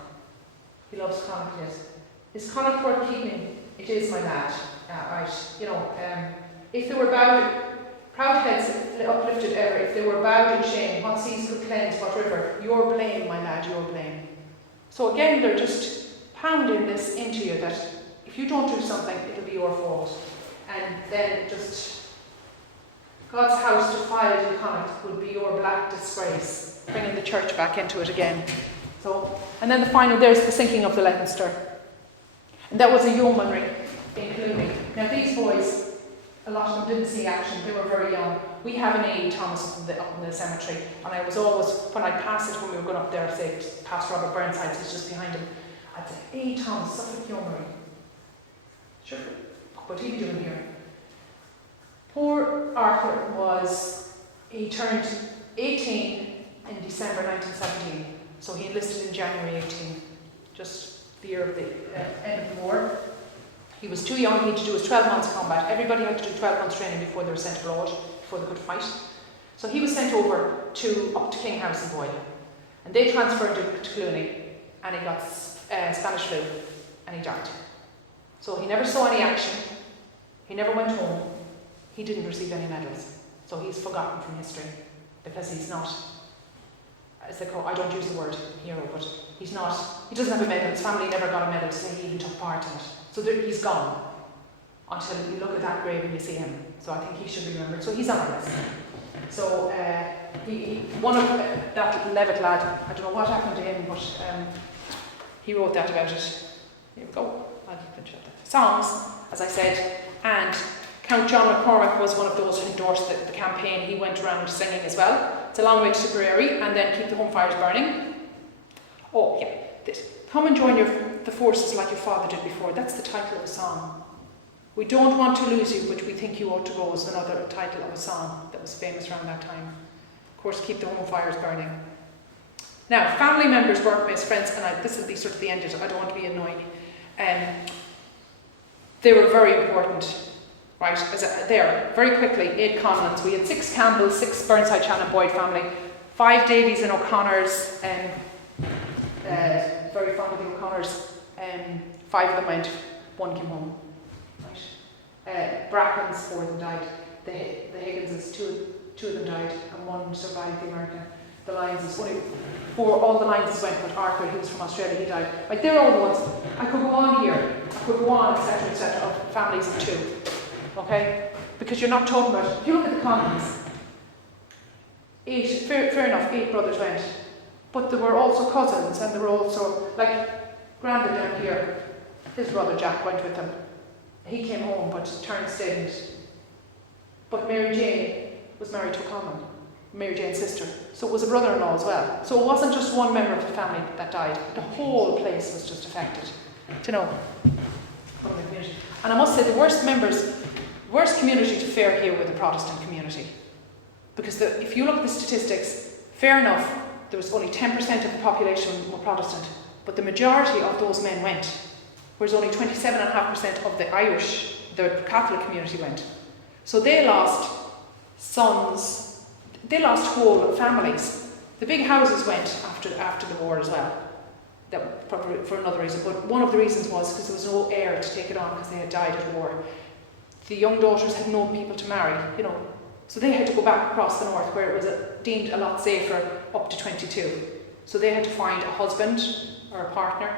He loves Connacht, yes. Is Connacht worth keeping? It is, my lad. Right. If they were bowed, proud heads uplifted ever, if they were bowed in shame, what seas could cleanse, what river? Your blame, my lad, your blame. So again, they're just pounding this into you that if you don't do something, it'll be your fault. And then just God's house defiled in Connacht would be your black disgrace, bringing the church back into it again. So, and then the final, there's the sinking of the Leinster. And that was a yeomanry in Clooney. Now these boys, a lot of them didn't see action, they were very young. We have an A. Thomas up in the cemetery, and I was always, when I'd pass it when we were going up there, say past Robert Burnside's, who's just behind him, I'd say, A. Thomas, Suffolk Yeomanry. Sure. What'd he be doing here? Poor Arthur he turned 18 in December 1917, so he enlisted in January 18, just the year of the end of the war. He was too young, he had to do his 12 months combat. Everybody had to do 12 months training before they were sent abroad, before they could fight. So he was sent over up to King House in Boyle, and they transferred him to Clooney, and he got Spanish flu, and he died. So he never saw any action, he never went home, he didn't receive any medals. So he's forgotten from history, because he's not, I don't use the word hero, but he doesn't have a medal. His family never got a medal to say he even took part in it. So he's gone until you look at that grave and you see him. So I think he should be remembered. So he's on our list. So one of that Levitt lad, I don't know what happened to him, but he wrote that about it. Here we go. I'll finish up that. Songs, as I said, and Count John McCormack was one of those who endorsed the campaign. He went around singing as well. It's a long way to Tipperary, and then keep the home fires burning. Oh, yeah, this. Come and join the forces like your father did before. That's the title of a song. We don't want to lose you, but we think you ought to go is another title of a song that was famous around that time. Of course, keep the home fires burning. Now, family members, workmates, friends, and this will be sort of the end of it, I don't want to be annoying. They were very important. Right, there, very quickly, 8 Conlons. We had 6 Campbells, 6 Burnside, Shannon, Boyd family, 5 Davies and O'Connors, very fond of the O'Connors. 5 of them went, 1 came home. Right. Brackens, 4 of them died. The Higginses, 2 of them died, and 1 survived the American. The Lyonses, only 4, all the Lyonses went, but Arthur, who was from Australia, he died. Right, they're all the ones. I could go on here, I could go on, etc., of families of 2. Okay? Because you're not talking about, if you look at the Conlons, 8, fair enough, 8 brothers went. But there were also cousins, and there were also, like, Grandad down here, his brother Jack went with him. He came home, but turned didn't. But Mary Jane was married to a Conlon, Mary Jane's sister. So it was a brother-in-law as well. So it wasn't just one member of the family that died. The whole place was just affected. Do you know? From the community. And I must say, the worst community to fare here were the Protestant community. Because if you look at the statistics, fair enough, there was only 10% of the population were Protestant, but the majority of those men went, whereas only 27.5% of the Catholic community went. So they lost sons, they lost whole families. The big houses went after the war as well. That probably for another reason, but one of the reasons was because there was no heir to take it on because they had died at war. The young daughters had no people to marry, so they had to go back across the north where it was deemed a lot safer up to 22. So they had to find a husband or a partner,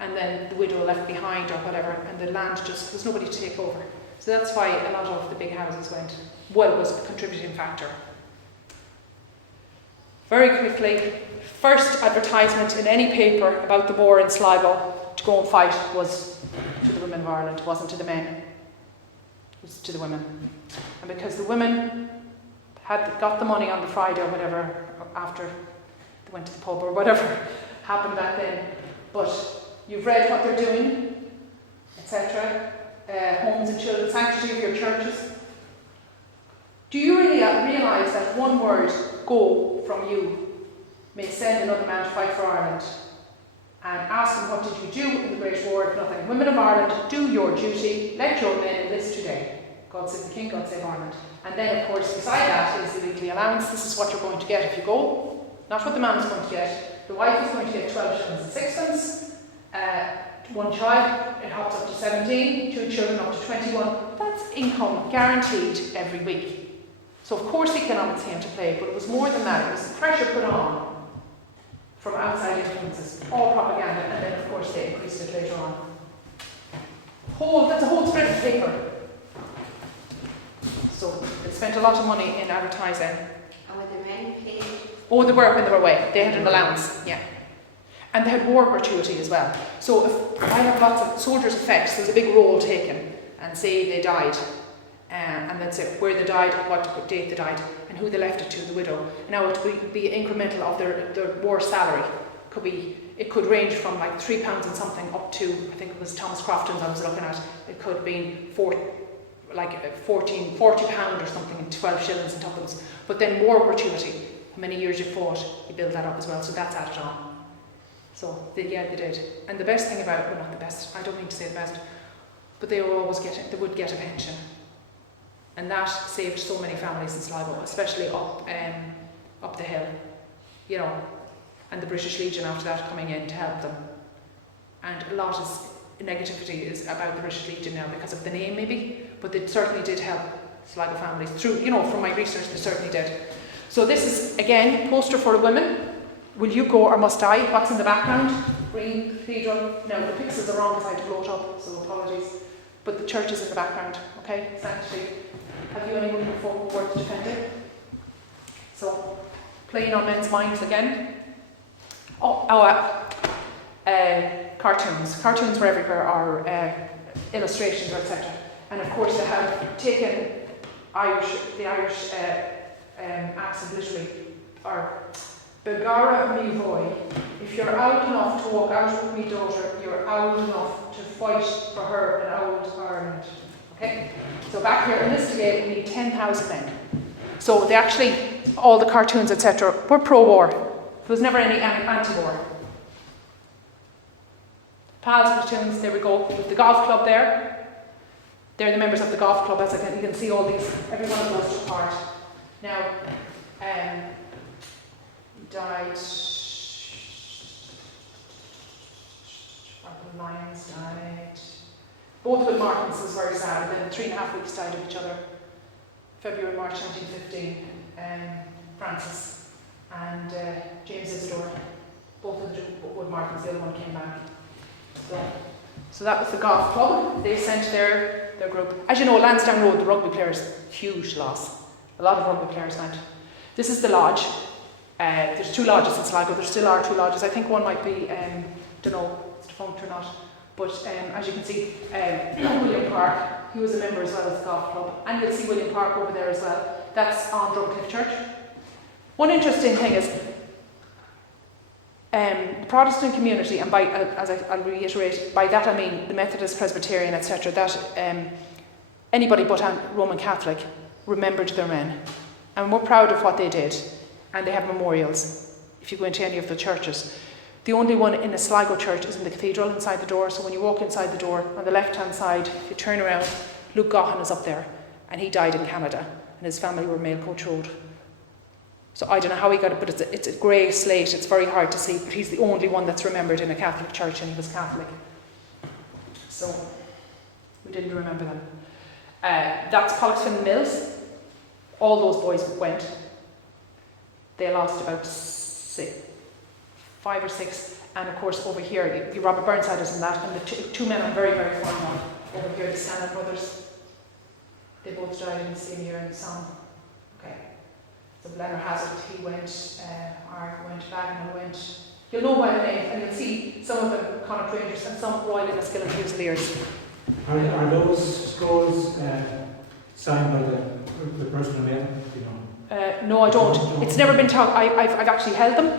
and then the widow left behind or whatever, and the land there was nobody to take over. So that's why a lot of the big houses went. Well, it was a contributing factor. Very quickly, first advertisement in any paper about the war in Sligo to go and fight was to the women of Ireland. It wasn't to the men. It was to the women. And because the women had got the money on the Friday or whatever, after they went to the pub or whatever happened back then, but you've read what they're doing, etc. Homes and children's sanctity of your churches. Do you really realise that one word, go, from you may send another man to fight for Ireland? And ask him, what did you do in the Great War if nothing? Women of Ireland, do your duty, let your men enlist today. God save the King, God save Ireland. And then, of course, beside that is the weekly allowance. This is what you're going to get if you go. Not what the man is going to get. The wife is going to get 12 shillings and sixpence. 1 child, it hops up to 17. 2 children up to 21. That's income guaranteed every week. So of course economics came to play, but it was more than that. It was pressure put on from outside influences, all propaganda, and then of course they increased it later on. That's a whole spread of paper. So they spent a lot of money in advertising. And were the men paid? Oh, they were when they were away. They had an allowance, yeah. And they had war gratuity as well. So if I have lots of soldiers' effects, there's a big roll taken, and say they died. And then say where they died, what date they died, and who they left it to, the widow. Now it would be incremental of their war salary. Could be it could range from like £3 and something up to, I think it was Thomas Crofton's I was looking at, it could have been £40 or something, and 12 shillings and tuppence. But then more gratuity. How many years you fought, you build that up as well, so that's added on. So, they did. And the best thing about it, well, not the best, I don't mean to say the best, but they would get a pension. And that saved so many families in Sligo, especially up the hill, you know, and the British Legion after that coming in to help them. And a lot of negativity is about the British Legion now because of the name maybe, but they certainly did help Sligo families through, you know, from my research they certainly did. So this is, again, poster for the women. Will you go or must I? What's in the background? Green Cathedral. Now the pixels are wrong because I had to blow it up, so apologies. But the church is in the background, okay? Sanctity. Have you anyone before worth defending? So, playing on men's minds again. Cartoons. Cartoons were everywhere, or illustrations, or etc. And of course they have taken the Irish accent literally, or Begara me boy, if you're old enough to walk out with me daughter, you're old enough to fight for her in old Ireland. Okay? So back here in this debate we need 10,000 men. So they actually, all the cartoons etc. were pro-war. There was never any anti-war. Pals platoons, there we go, with the golf club there. They're the members of the golf club, as you can see all these, every one of those took part. Now, died, Lions died, both with Martins was very sad, and then 3.5 weeks died of each other. February, March 1915, Francis and James Isidore, both of them with Martins, the other one came back. So that was the golf club. They sent their group. As you know, Lansdowne Road, the rugby players, huge loss. A lot of rugby players went. This is the lodge. There's 2 lodges in Sligo. There still are 2 lodges. I think one might be, don't know if it's defunct or not. But as you can see, William Park, he was a member as well as the golf club. And you'll see William Park over there as well. That's on Drumcliff Church. One interesting thing is, the Protestant community, and by, I'll reiterate, by that I mean the Methodist, Presbyterian, etc., that anybody but a Roman Catholic remembered their men. And we're proud of what they did. And they have memorials, if you go into any of the churches. The only one in a Sligo church is in the cathedral inside the door. So when you walk inside the door, on the left-hand side, if you turn around, Luke Gaughan is up there. And he died in Canada. And his family were Mail Coach Road. So I don't know how he got it, but it's a grey slate. It's very hard to see. But he's the only one that's remembered in a Catholic church, and he was Catholic. So we didn't remember them. That's Pollexfen Mills. All those boys went. They lost about 5 or 6, and of course over here, Robert Burnside is in that, and the 2 men I'm very, very fond of. Over here, the Stanley brothers. They both died in the same year in the song. Okay. So Blenner Hazard, he went, Ark went, Bagnall went. You'll know by the name, and you'll see some of them Connacht Rangers and some Royal Enniskillen Fusiliers. Are those scrolls signed by the person who made them? Do you know? No, I don't. It's never been taught. I've actually held them.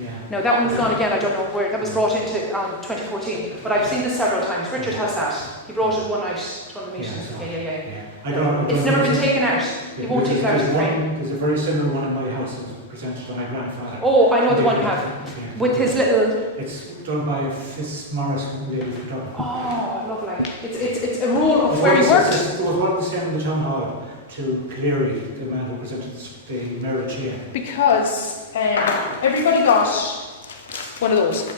Yeah. Now that one's gone again. I don't know where. That was brought into 2014. But I've seen this several times. Richard has that. He brought it one night to one of the meetings. Yeah. I don't. It's never been taken out. He won't take it out of the frame. There's a very similar one in my house. It was presented by my grandfather. Oh, I know the one you have. With his little. It's done by Fitzmaurice. Oh, lovely. It's a role of where he worked. There was one sent in the town hall to Cleary, the man who presented the merit chair. Because everybody got one of those. Yeah.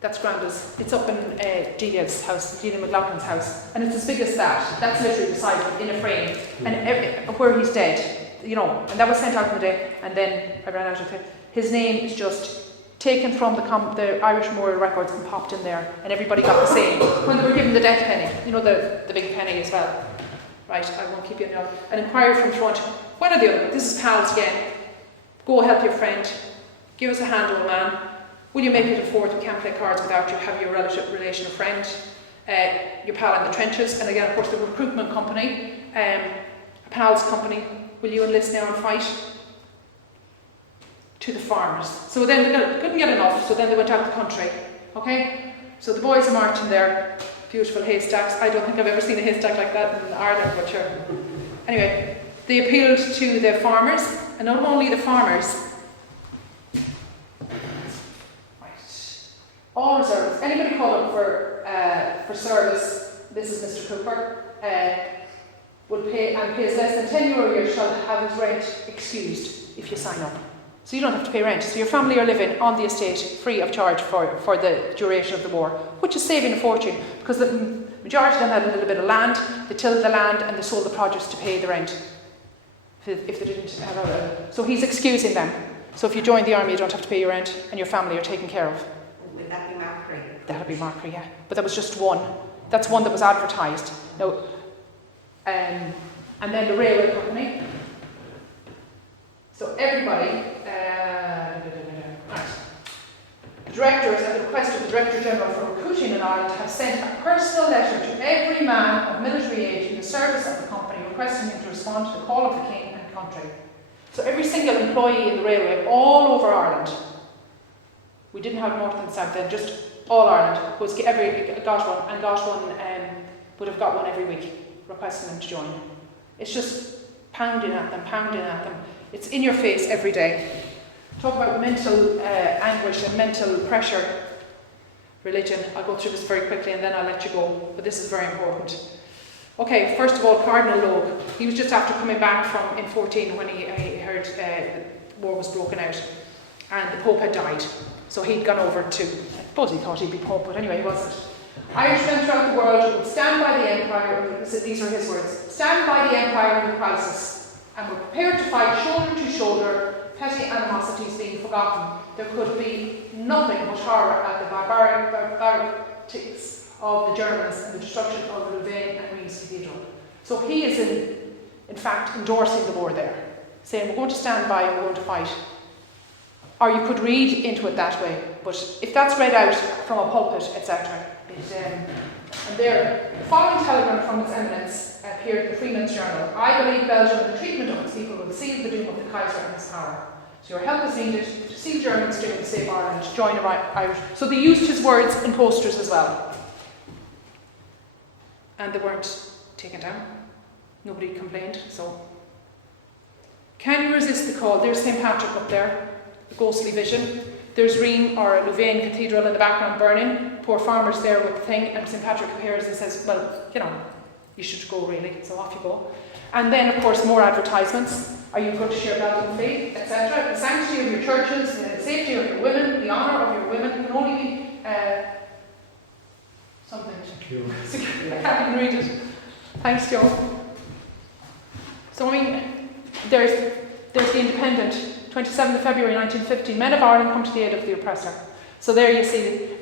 That's Granda's. It's up in Gelia's house, Gelia McLaughlin's house, and it's as big as that. That's literally beside him in a frame, and where he's dead, you know. And that was sent out in the day, and then I ran out of it. His name is just taken from the Irish Memorial Records and popped in there, and everybody got the same. When they were given the death penny, you know, the big penny as well. Right, I won't keep you in there. An inquiry from front. One or the other. This is pals again. Go help your friend. Give us a hand, old man. Will you make it a fourth? We can't play cards without you. Have your relative, relation, or friend. Your pal in the trenches. And again, of course, the recruitment company. A pal's company. Will you enlist now and fight? to the farmers. So then they couldn't get enough, so then they went out the country. Okay? So the boys are marching there, beautiful haystacks. I don't think I've ever seen a haystack like that in Ireland, but sure. Anyway, they appealed to the farmers, and not only the farmers, all reservists, anybody called up for service, this is Mr. Cooper, would pay, and pays less than €10 a year shall have his rent excused if you sign up. So you don't have to pay rent. So your family are living on the estate free of charge for the duration of the war, which is saving a fortune, because the majority of them had a little bit of land, they tilled the land and they sold the produce to pay the rent if they didn't have a... So he's excusing them. So if you join the army, you don't have to pay your rent and your family are taken care of. Would that be Mark-free? That'll be Mark-free, yeah. But that was just one. That's one that was advertised. Now, and then the railway company. So everybody, right. The directors, at the request of the Director General for Recruiting in Ireland, have sent a personal letter to every man of military age in the service of the company requesting him to respond to the call of the King and country. So every single employee in the railway, all over Ireland, we didn't have North and South then, just all Ireland, got one, would have got one every week, requesting them to join. It's just pounding at them. It's in your face every day. Talk about mental anguish and mental pressure. Religion. I'll go through this very quickly and then I'll let you go, but this is very important. Okay, first of all, Cardinal Logue. He was just after coming back from in 14 when he heard the war was broken out and the Pope had died. So he'd gone over to, I suppose he thought he'd be Pope, but anyway, he wasn't. Irishmen throughout the world would stand by the Empire, these are his words, stand by the Empire in the crisis, and were prepared to fight shoulder to shoulder, petty animosities being forgotten. There could be nothing but horror at the barbarities of the Germans and the destruction of Louvain and Reims Cathedral. So he is in fact endorsing the war there, saying we're going to stand by and we're going to fight. Or you could read into it that way, but if that's read out from a pulpit, etc. And there, the following telegram from His Eminence appeared in the Freeman's Journal. I believe Belgium and the treatment of its people will seal the doom of the Kaiser and his power. So your help is needed to seal Germans doom and save Ireland, to join Irish. So they used his words in posters as well. And they weren't taken down. Nobody complained, so. Can you resist the call? There's St. Patrick up there, the ghostly vision. There's Reims or Louvain Cathedral in the background burning. Poor farmers there with the thing, and St. Patrick appears and says, well, you should go really, so off you go. And then, of course, more advertisements. Are you going to share Belgian faith, etc.? The sanctity of your churches, the safety of your women, the honour of your women can only be something. Secure. I can't even read it. Thanks, Joe. So, I mean, there's the Independent, 27th of February 1915. Men of Ireland come to the aid of the oppressor. So there you see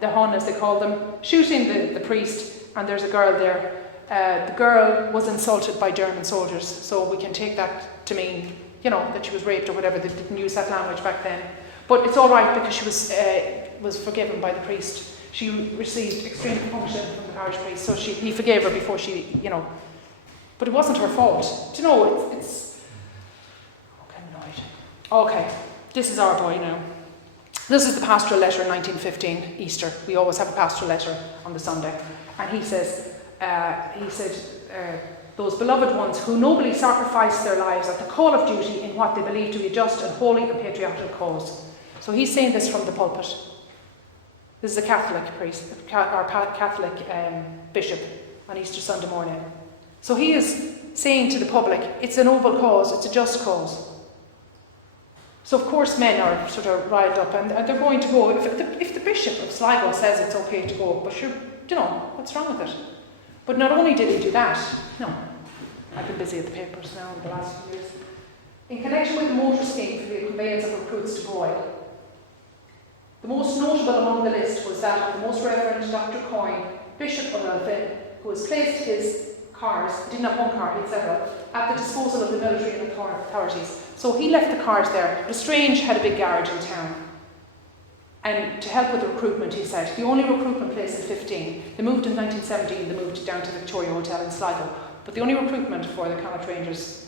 the Hun, as they call them, shooting the priest, and there's a girl there. The girl was insulted by German soldiers, so we can take that to mean, that she was raped or whatever. They didn't use that language back then. But it's all right because she was forgiven by the priest. She received extreme compunction from the parish priest, so he forgave her before she, But it wasn't her fault. Do you know, it's... Okay, I'm annoyed. Okay, this is our boy now. This is the pastoral letter in 1915, Easter. We always have a pastoral letter on the Sunday. And he said, those beloved ones who nobly sacrificed their lives at the call of duty in what they believe to be a just and holy and patriotic cause. So he's saying this from the pulpit. This is a Catholic priest, or Catholic bishop on Easter Sunday morning. So he is saying to the public, it's a noble cause, it's a just cause. So of course men are sort of riled up and they're going to go. If the Bishop of Sligo says it's okay to go, but sure, what's wrong with it? But not only did he do that, no, I've been busy at the papers now in the last few years. In connection with the motor scheme for the conveyance of recruits to Boyle, the most notable among the list was that of the Most Reverend Dr. Coyne, Bishop of Elphin, who has placed his cars, he didn't have one car, he had several, at the disposal of the military and authorities. So he left the cars there. Lestrange had a big garage in town. And to help with the recruitment, he said, the only recruitment place in 15, they moved in 1917, they moved down to the Victoria Hotel in Sligo, but the only recruitment for the Connaught Rangers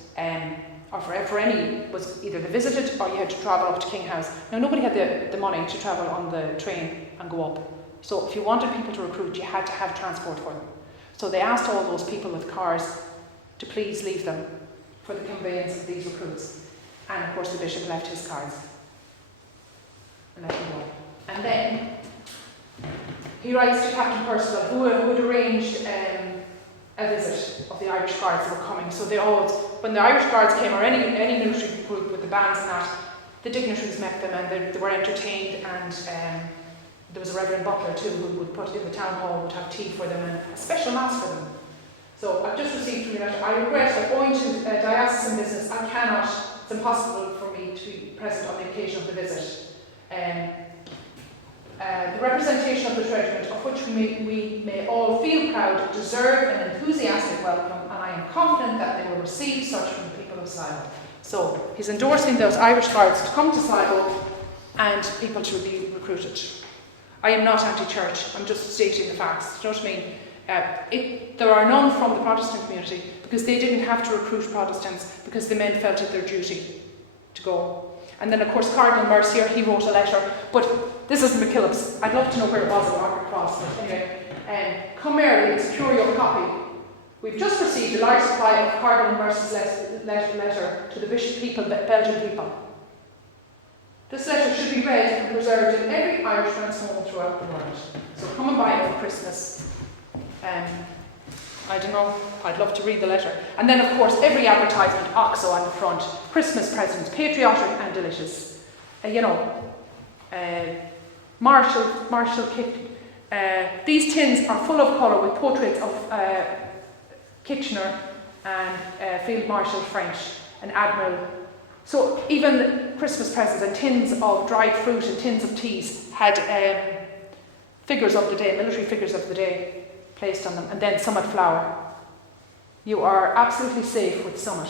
or for any, was either they visited or you had to travel up to King House. Now nobody had the money to travel on the train and go up. So if you wanted people to recruit, you had to have transport for them. So they asked all those people with cars to please leave them for the conveyance of these recruits. And of course the bishop left his cards and let them go. And then he writes to Captain Percival, who had arranged a visit of the Irish Guards that were coming. So they always, when the Irish Guards came, or any military group with the bands and that, the dignitaries met them and they were entertained, and there was a Reverend Butler too who would put in the town hall, would have tea for them and a special mass for them. So I've just received from you that I regret that going to diocesan business, I cannot, it's impossible for me to be present on the occasion of the visit. The representation of the regiment, of which we may all feel proud, deserve an enthusiastic welcome, and I am confident that they will receive such from the people of Sligo. So he's endorsing those Irish Guards to come to Sligo and people to be recruited. I am not anti-church, I'm just stating the facts, do you know what I mean? There are none from the Protestant community because they didn't have to recruit Protestants because the men felt it their duty to go. And then of course Cardinal Mercier, he wrote a letter, but this isn't McKillop's. I'd love to know where it was at Market Cross, but anyway. Come early and secure your copy. We've just received a large supply of Cardinal Mercier's letter to the Belgian people. This letter should be read and preserved in every Irishman's home throughout the world. So come and buy it for Christmas. I don't know, I'd love to read the letter. And then of course every advertisement, OXO on the front, Christmas presents, patriotic and delicious. Marshall Kit. These tins are full of colour with portraits of Kitchener and Field Marshal French and Admiral. So even Christmas presents and tins of dried fruit and tins of teas had figures of the day, military figures of the day, placed on them, and then Summit flour. You are absolutely safe with Summit.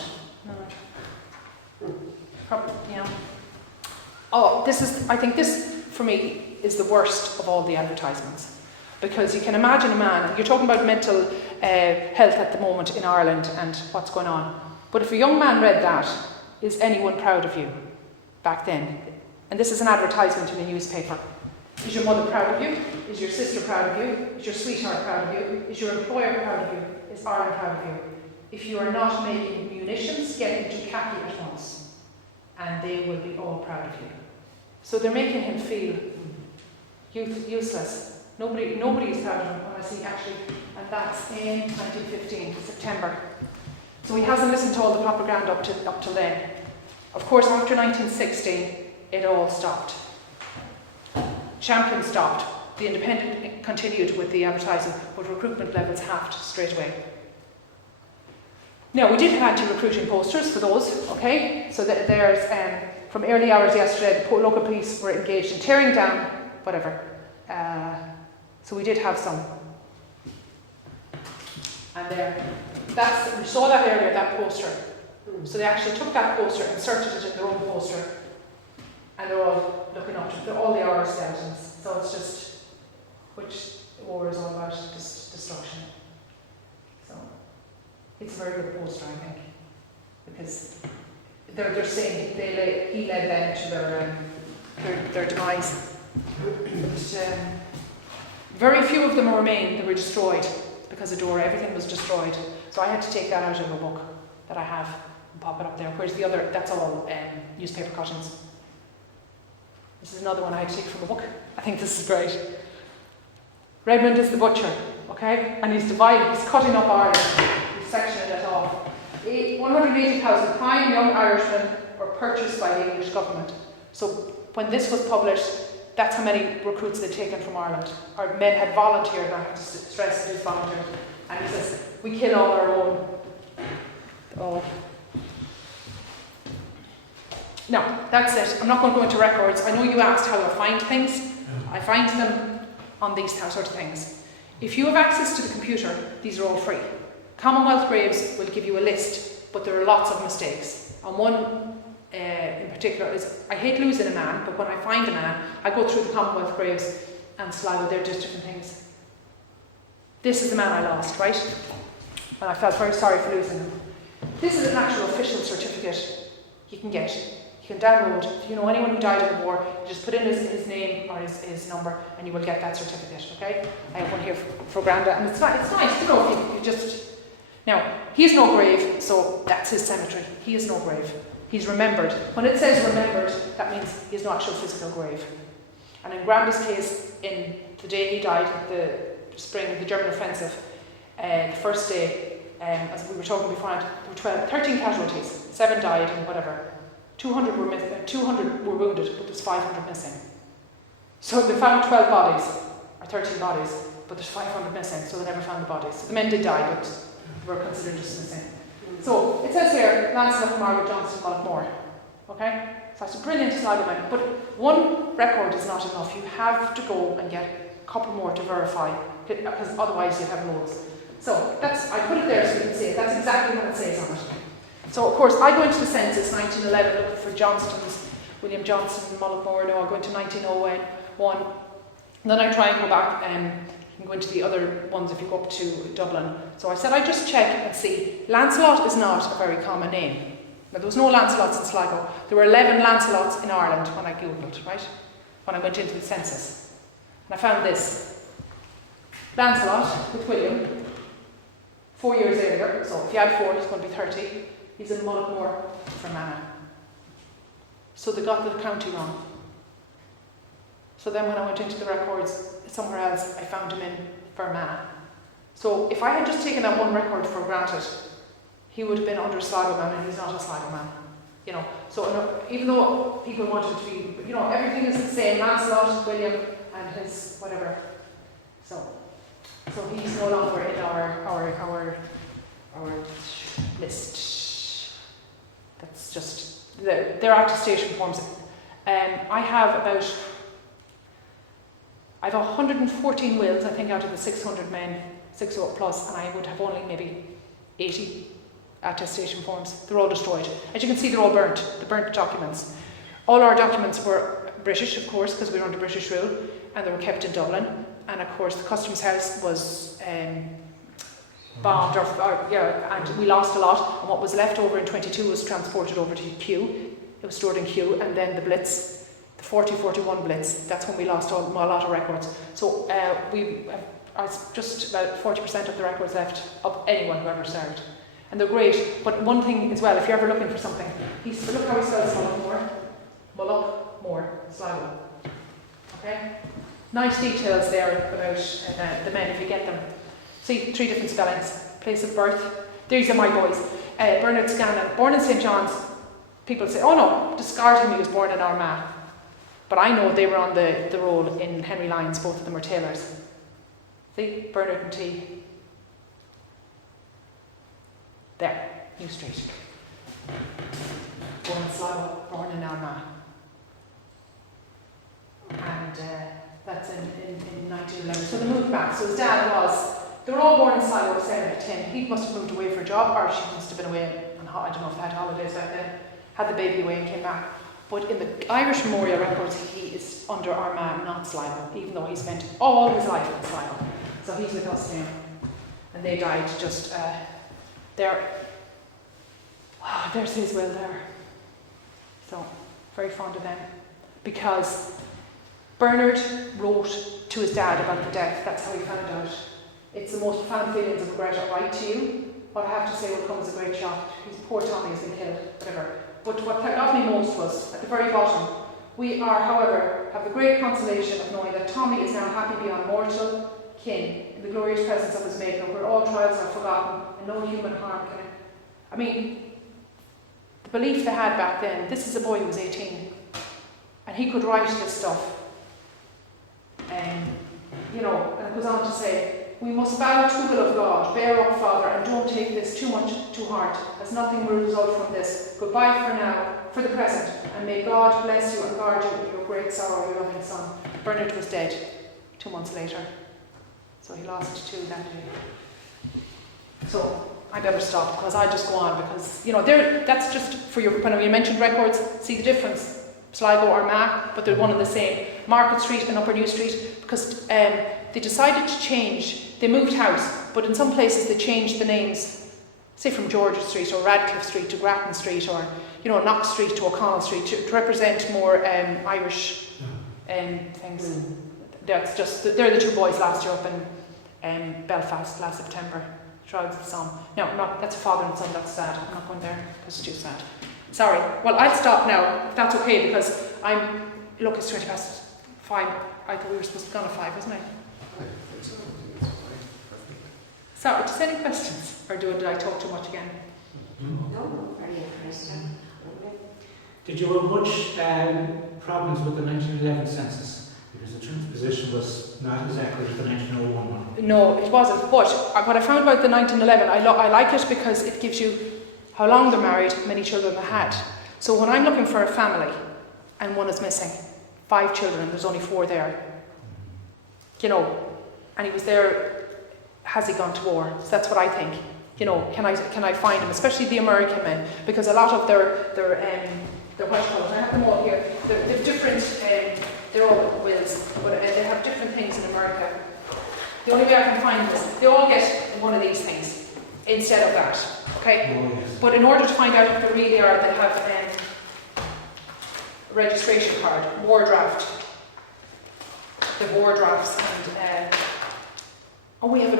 I think this, for me, is the worst of all the advertisements. Because you can imagine a man, you're talking about mental health at the moment in Ireland and what's going on. But if a young man read that, is anyone proud of you back then? And this is an advertisement in a newspaper. Is your mother proud of you? Is your sister proud of you? Is your sweetheart proud of you? Is your employer proud of you? Is Ireland proud of you? If you are not making munitions, get into khaki at once, and they will be all proud of you. So they're making him feel useless. Nobody is proud of him, honestly, actually, and that's in 2015, September. So he hasn't listened to all the propaganda up till then. Of course, after 1916, it all stopped. Champion stopped. The Independent continued with the advertising, but recruitment levels halved straight away. Now, we did have anti-recruiting posters for those, okay? So there's, from early hours yesterday, the local police were engaged in tearing down, whatever. So we did have some. And we saw that earlier, that poster. So they actually took that poster, inserted it in their own poster, and they're all looking up to all the hour skeletons. So it's just, which war is all about, destruction. So it's a very good poster, I think, because they're saying he led them to their demise. But, very few of them remain. They were destroyed because of Dora. Everything was destroyed. So I had to take that out of a book that I have and pop it up there. Whereas the other, that's all newspaper cuttings. This is another one I had to take from a book. I think this is great. Redmond is the butcher, okay? And he's cutting up Ireland. He's sectioning it off. 180,000 fine young Irishmen were purchased by the English government. So when this was published, that's how many recruits they'd taken from Ireland. Our men had volunteered, and I have to stress it is volunteered. And he says, we kill all our own. Oh. No, that's it. I'm not going to go into records. I know you asked how I find things. I find them on these sort of things. If you have access to the computer, these are all free. Commonwealth Graves will give you a list, but there are lots of mistakes. And one in particular is, I hate losing a man, but when I find a man, I go through the Commonwealth Graves and Sligo, they're just different things. This is the man I lost, right? And I felt very sorry for losing him. This is an actual official certificate you can get. You can download. If you know anyone who died in the war, you just put in his name or his number and you will get that certificate, okay? I have one here for Granda, and it's nice, you know, you just... Now, he has no grave, so that's his cemetery. He has no grave. He's remembered. When it says remembered, that means he has no actual physical grave. And in Granda's case, in the day he died, the spring of the German offensive, the first day, as we were talking beforehand, there were 13 casualties, 7 died and whatever. 200 were wounded, but there's 500 missing. So they found 12 bodies, or 13 bodies, but there's 500 missing, so they never found the bodies. So the men did die, but were considered just missing. So it says here, Lancelot, Margaret Johnston, Mullockmore. Okay? So that's a brilliant Sligo men. But one record is not enough. You have to go and get a couple more to verify, because otherwise you'll have loads. So I put it there so you can see it. That's exactly what it says on it. So of course, I go into the census 1911 looking for Johnstons, William Johnston, Mullockmore. No, I go into 1901. And then I try and go back and go into the other ones if you go up to Dublin. So I said I'd just check and see. Lancelot is not a very common name. Now, there was no Lancelots in Sligo. There were 11 Lancelots in Ireland when I Googled, right? When I went into the census. And I found this. Lancelot with William, 4 years earlier. So if you add 4, he's going to be 30. He's in Mullockmore, Fermanagh. So they got the county wrong. So then when I went into the records somewhere else, I found him in Fermanagh. So if I had just taken that one record for granted, he would have been under Sligo man, and he's not a Sligo man. You know, so even though people wanted to be, you know, everything is the same, Lancelot, William, and his whatever. So he's no longer in our list. That's just their attestation forms. I have 114 wills, I think, out of the 600 men, 600 plus, and I would have only maybe 80 attestation forms. They're all destroyed. As you can see, they're all burnt, the burnt documents. All our documents were British, of course, because we were under British rule, and they were kept in Dublin. And of course, the Customs House was bombed, and we lost a lot. And what was left over in 22 was transported over to Kew. It was stored in Kew, and then the Blitz, the 40-41 Blitz, that's when we lost a lot of records. So we have just about 40% of the records left of anyone who ever served. And they're great. But one thing as well, if you're ever looking for something, look how he spells Mullockmore. Mullockmore, Sligo. Okay? Nice details there about the men if you get them. See, 3 different spellings. Place of birth. These are my boys. Bernard Scanlon, born in St. John's. People say, oh no, discard him, he was born in Armagh. But I know they were on the roll in Henry Lyons, both of them are tailors. See, Bernard and T. There, New Street. Born in Sligo, born in Armagh. And that's in 1911. So they moved back. So his dad they were all born in Sligo except Tim. He must have moved away for a job, or she must have been away on, I don't know if they had holidays back then. Had the baby away and came back. But in the Irish Memorial Records, he is under Armagh, not Sligo, even though he spent all his life in Sligo. So he's with us now. And they died just there. Oh, there's his will there. So, very fond of them. Because Bernard wrote to his dad about the death. That's how he found out. It's the most profound feelings of regret I write to you. What I have to say will come as a great shock. Poor Tommy has been killed, whatever. But what got me most was, at the very bottom, we are, however, have the great consolation of knowing that Tommy is now happy beyond mortal kin in the glorious presence of his Maker, where all trials are forgotten and no human harm can. I mean, the belief they had back then, this is a boy who was 18, and he could write this stuff. And it goes on to say, we must bow to the will of God, bear up, Father, and don't take this too much to heart, as nothing will result from this. Goodbye for now, for the present, and may God bless you and guard you in your great sorrow, your loving son. Bernard was dead 2 months later, so he lost 2 that day. So I better stop, because I just go on, because that's just for your. When we mentioned records, see the difference. Sligo or Armagh, but they're one and the same. Market Street and Upper New Street, because they decided to change. They moved house, but in some places they changed the names. say from George Street or Radcliffe Street to Grattan Street, or Knox Street to O'Connell Street, to represent more Irish things. That's just, they're the two boys last year up in Belfast last September. Trials of the Somme. No, that's a father and son, that's sad. I'm not going there because it's too sad. Sorry. Well, I'll stop now, if that's okay, because look, it's 5:20. I thought we were supposed to be gone at 5, wasn't I? Sorry, just any questions? Or did I talk too much again? No, very interesting. Did you have much problems with the 1911 census? Because the transposition was not as accurate as the 1901 one. No, it wasn't. But what I found about the 1911, I like it because it gives you how long they're married, how many children they had. So when I'm looking for a family and one is missing, 5 children and there's only 4 there, and he was there, has he gone to war? So that's what I think. Can I find him, especially the American men, because a lot of their what you call it, I have them all here. They're different. They're all wills, but they have different things in America. The only way I can find this, they all get one of these things instead of that. Okay. Oh, yes. But in order to find out if they really are, they have a registration card, war draft. The war drafts, and we have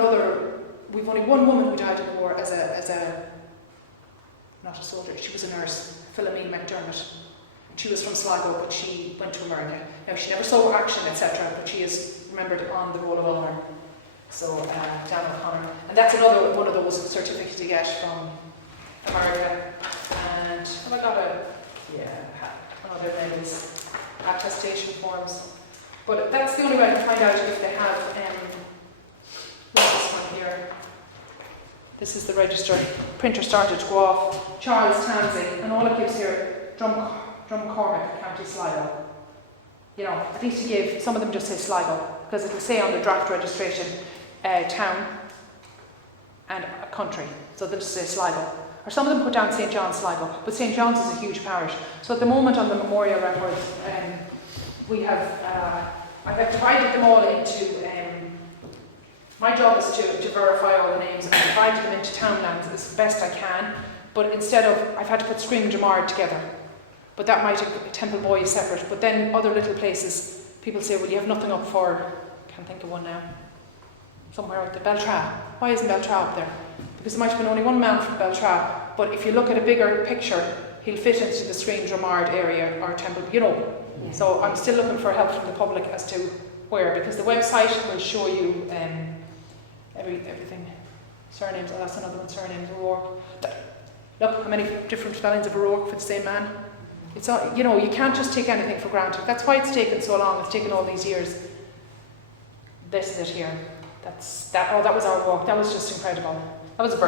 we've only one woman who died in the war as a not a soldier, she was a nurse, Philomene McDermott. She was from Sligo, but she went to America. Now, she never saw action, etc., but she is remembered on the Roll of Honour. So, Dan O'Connor. And that's another one of those certificates you get from America. And have I got another medals, attestation forms. But that's the only way I can find out if they have, what's this one here? This is the register. Printer started to go off. Charles Tansey, and all it gives here, Drumcormac, County Sligo. At least to give, some of them just say Sligo, because it will say on the draft registration, town and a country. So they'll just say Sligo. Or some of them put down St. John's Sligo, but St. John's is a huge parish. So at the moment on the memorial records, we have, I've divided them all into, my job is to verify all the names, and I've divided them into townlands as best I can, but instead of, I've had to put Scream and Jamard together. But that might have Temple Boy is separate, but then other little places, people say, well, you have nothing up for, can't think of one now, somewhere out there, Beltra. Why isn't Beltra up there? Because there might have been only one man from Beltra, but if you look at a bigger picture, he'll fit into the Scream Jamard area or Temple, Yeah. So I'm still looking for help from the public as to where, because the website will show you everything. Surnames, oh, that's another one, surnames, O'Rourke. Look how many different spellings of O'Rourke for the same man. It's all, you can't just take anything for granted. That's why it's taken so long, it's taken all these years. This is it here. That was our walk, that was just incredible. I was so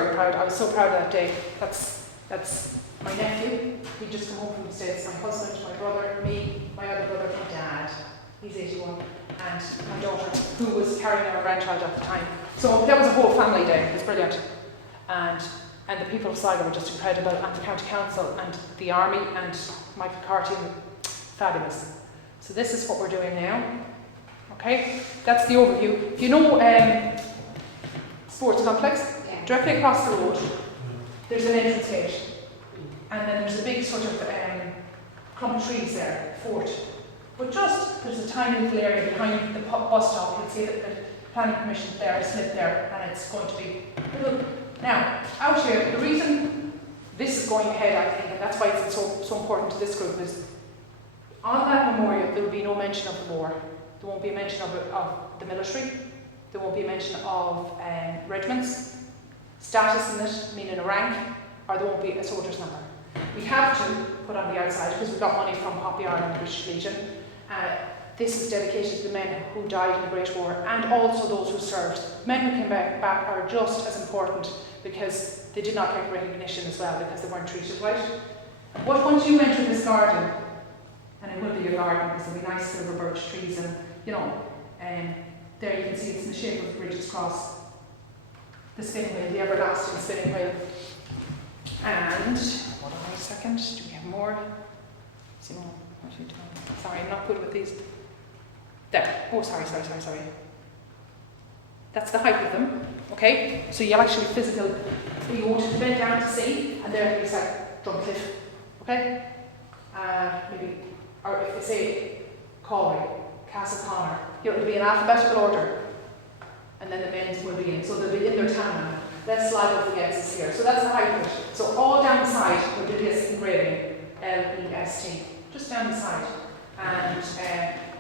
proud of that day. That's my nephew, he'd just come home from the States, my husband, my brother, me, my other brother, my dad, he's 81, and my daughter, who was carrying our grandchild at the time. So that was a whole family day, it was brilliant. And the people of Sligo were just incredible, and the county council, and the army, and Michael Carty, fabulous. So this is what we're doing now. Okay, that's the overview. Do you know Sports Complex? Yeah. Directly across the road, there's an entrance gate. And then there's a big sort of clump of trees there, fort. But there's a tiny little area behind the bus stop. You'll see that the planning permission there, a slip there, and it's going to be little. Now, out here, the reason this is going ahead, I think, and that's why it's so important to this group, is on that memorial there will be no mention of the war. There won't be a mention of the military. There won't be a mention of regiments, status in it, meaning a rank, or there won't be a soldier's number. We have to put on the outside, because we've got money from Poppy Ireland, British Legion. This is dedicated to the men who died in the Great War, and also those who served. Men who came back are just as important, because they did not get recognition as well, because they weren't treated right. But once you enter this garden, and it will be a garden, because there'll be nice silver birch trees, and there you can see it's in the shape of the Bridges Cross, the spinning wheel, the everlasting spinning wheel. And, hold on a second, do we have more? Simone, what are you doing? Sorry, I'm not good with these. There, oh sorry. That's the height of them, okay? So you'll actually you want to bend down to see, and there it's like Drumcliff, okay? Maybe, or if they say Galway, Castle Connor, it'll be in alphabetical order, and then the men's will be in, so they'll be in their town now. That's Sligo Forgets is here. So that's the height of it. So all down the side will be this engraving, L-E-S-T, just down the side. And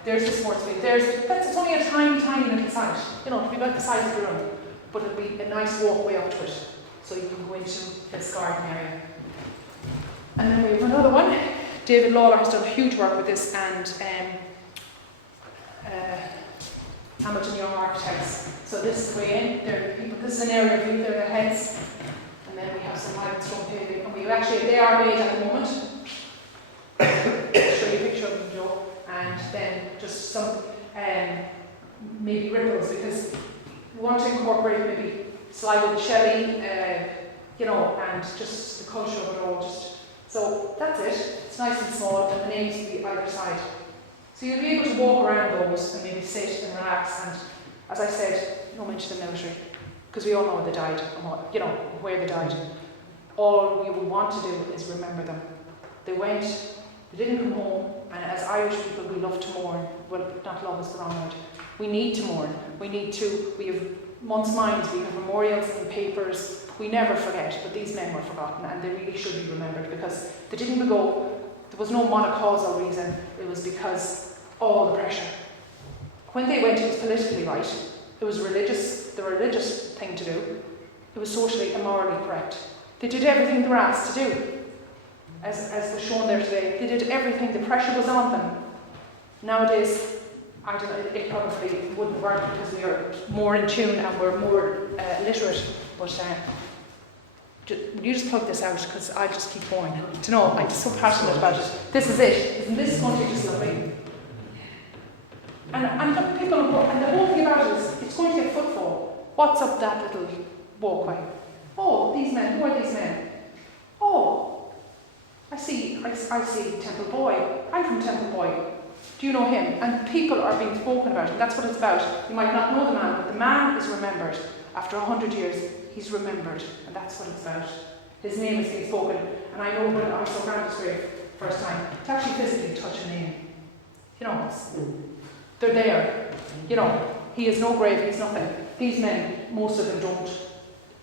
there's the sports field. It's only a tiny, tiny little site. It'll be about the size of your own, but it'll be a nice walkway up to it. So you can go into this garden area. And then we have another one. David Lawler has done huge work with this, and Hamilton Young Architects. So this is the way in. This is an area view, they're the heads. And then we have some light stone paving. And they are made at the moment. I'll show you a picture of them, Joe. And then just some maybe ripples, because we want to incorporate maybe Sligo Shelley, and just the culture of it all. So that's it. It's nice and small, and the names will be either side. So you'll be able to walk around those and maybe sit and relax. And as I said, no mention of the military, because we all know they died, and where they died. All we would want to do is remember them. They went, they didn't come home, and as Irish people we love to mourn. Well, not love is the wrong word. We need to mourn. We have months' minds, we have memorials in the papers. We never forget, but these men were forgotten, and they really should be remembered, because they didn't go, there was no monocausal reason, it was because all the pressure. When they went, it was politically right, it was the religious thing to do, it was socially and morally correct. They did everything they were asked to do. As was shown there today, they did everything, the pressure was on them. Nowadays, I don't know, it probably wouldn't work because we are more in tune and we're more literate, but you just plug this out, because I just keep going. Do you know, I'm just so passionate about it. This is it. Isn't this country just lovely? And the people, and the whole thing about it is, it's going to get footfall. What's up that little walkway? Oh, these men, who are these men? Oh, I see Temple Boy. I'm from Temple Boy. Do you know him? And people are being spoken about, and that's what it's about. You might not know the man, but the man is remembered. After 100 years, he's remembered, and that's what it's about. His name is being spoken, and I know when I saw Grandpa's grave first time, to actually physically touch a name. They're there. He has no grave, he's nothing. These men, most of them don't.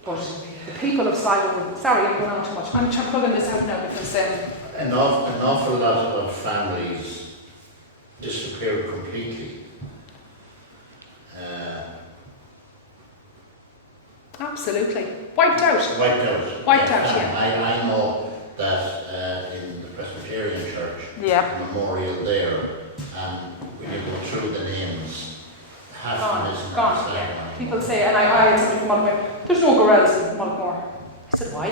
But the people of Sligo, sorry, I'm going on too much. I'm plugging this out now because an awful lot of families disappeared completely. Absolutely. Wiped out. Wiped out, yeah. I know that in the Presbyterian Church, yeah. the memorial there, and when you go through the names, half of them isn't gone. Yeah. People say, and I had somebody from Mullaghmore, there's no Gorellas in Mullaghmore. I said, why?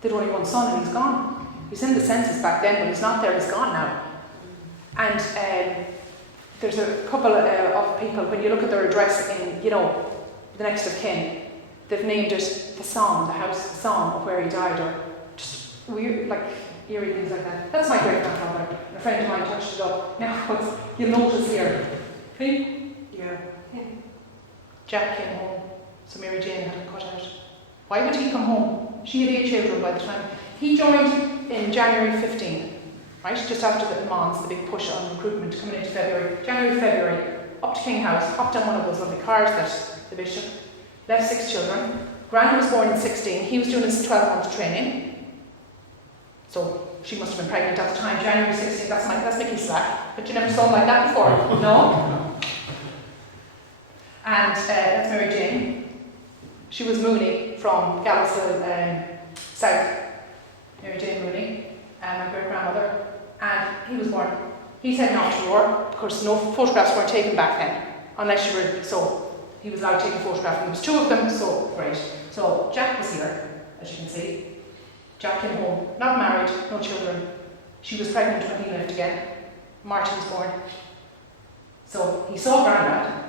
They'd only one son and he's gone. He's in the census back then, but he's not there, he's gone now. And there's a couple of people, when you look at their address in, the next of kin, they've named it the Song, the house, the Song of where he died, or just weird, like eerie things like that. That's my great grandfather. A friend of mine touched it up. Now, you'll notice here. See? Yeah. Jack came home, so Mary Jane had him cut out. Why would he come home? She had 8 children by the time. He joined in January 15, right? Just after the Mons, the big push on recruitment coming into February. February, up to King House, hopped on one of those lovely cars that the bishop left 6 children. Grandma was born in 16. He was doing his 12-month training. So she must have been pregnant at the time. January 16, that's Mickey Slack. But you never saw him like that before. No? And that's Mary Jane. She was Mooney from Gallows South. Mary Jane Mooney, my great-grandmother. And he was born. He's heading off to war. Of course, no photographs weren't taken back then. Unless you were, so he was allowed to take a photograph. There was 2 of them, so great. So Jack was here, as you can see. Jack came home, not married, no children. She was pregnant when he left again. Martin was born. So he saw Grandad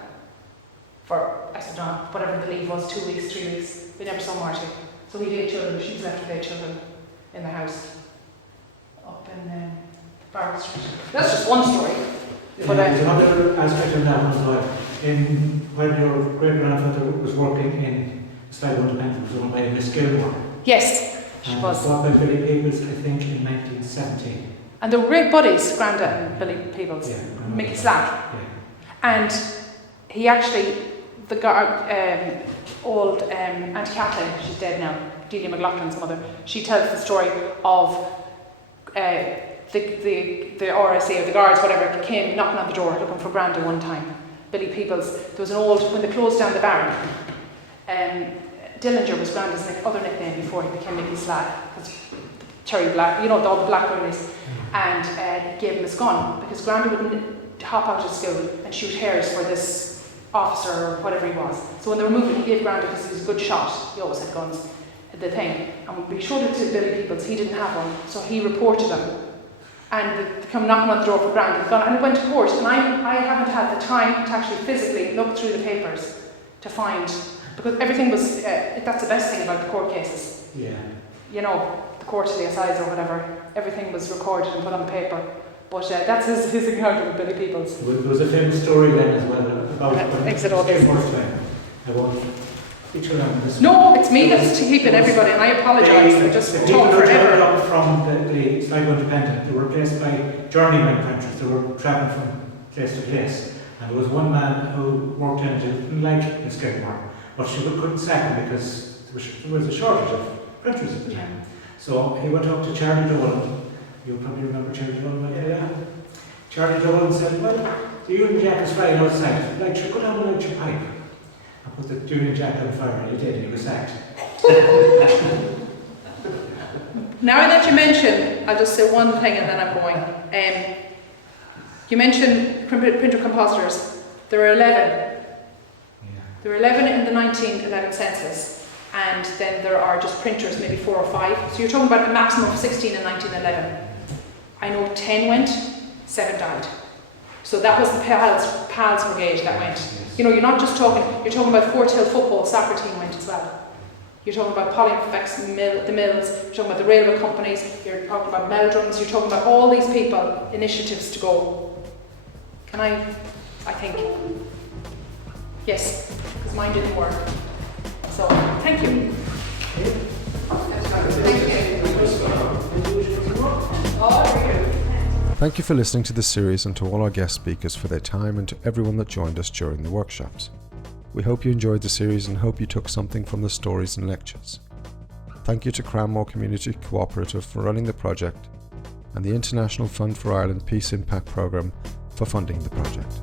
for, I said, whatever the leave was, 2 weeks, 3 weeks. We never saw Marty. So he had 8 children. She was left with 8 children in the house up in Barrett Street. That's just one story. But there's another aspect of that one as well. While your great-grandfather was working in Sligo Independent, was owned by Miss Gilmore. Yes, she was. Bought by Billy Peebles, I think, in 1917. And they were great buddies, Granda and Billy Peebles, Yeah, Mickey Slack. Yeah. And he actually, old Auntie Kathleen, she's dead now, Delia McLaughlin's mother, she tells the story of the RSA or the guards, whatever, came knocking on the door looking for Granda one time. Billy Peebles, there was an old, when they closed down the barn, Dillinger was Granda's other nickname before he became Mickey Slack, because Cherry Black, you know, all the black roonies, and he gave him his gun because Granda wouldn't hop out of school and shoot hares for this officer or whatever he was. So when they were moving, he gave Granda, because he was a good shot, he always had guns, the thing. And when we showed it to Billy Peebles, he didn't have one, so he reported him. And they come knocking on the door for Granda, and it went to court, and I haven't had the time to actually physically look through the papers to find, because everything was, that's the best thing about the court cases. Yeah. You know, the court of the assize or whatever, everything was recorded and put on paper. But that's his encounter with Billy Peebles. There was a famous story then as well about Exit all this. Gilmore's time. I won't feature on this. No, it's me that's keeping everybody, and I apologise for just the talking people who travelled forever. up from the Sligo Independent, they were replaced by journeyman printers. They were travelling from place to place. And there was one man who worked in it who didn't like Miss Gilmore, but she couldn't sack him because there was a shortage of printers at the time. So he went up to Charlie Dolan. You'll probably remember Charlie Dolan. Yeah. Charlie Dolan said, well, the Union Jack is flying outside. Like, she could have one out your pipe. I put the Union Jack on fire, and he did, and he was sacked. Now that you mention, I'll just say one thing and then I'm going. You mentioned printer compositors. There were 11. Yeah. There were 11 in the 1911 census, and then there are just printers, maybe 4 or 5. So you're talking about a maximum of 16 in 1911. I know 10 went, 7 died. So that was the Pals Brigade that went. Yes. You know, you're not just talking, you're talking about Fort Hill football, soccer team went as well. You're talking about Polyfex, the mills, you're talking about the railway companies, you're talking about Meldrums, you're talking about all these people, initiatives to go. Can I think, yes, because mine didn't work. So, thank you. Thank you for listening to this series, and to all our guest speakers for their time, and to everyone that joined us during the workshops. We hope you enjoyed the series and hope you took something from the stories and lectures. Thank you to Cranmore Community Cooperative for running the project, and the International Fund for Ireland Peace Impact Programme for funding the project.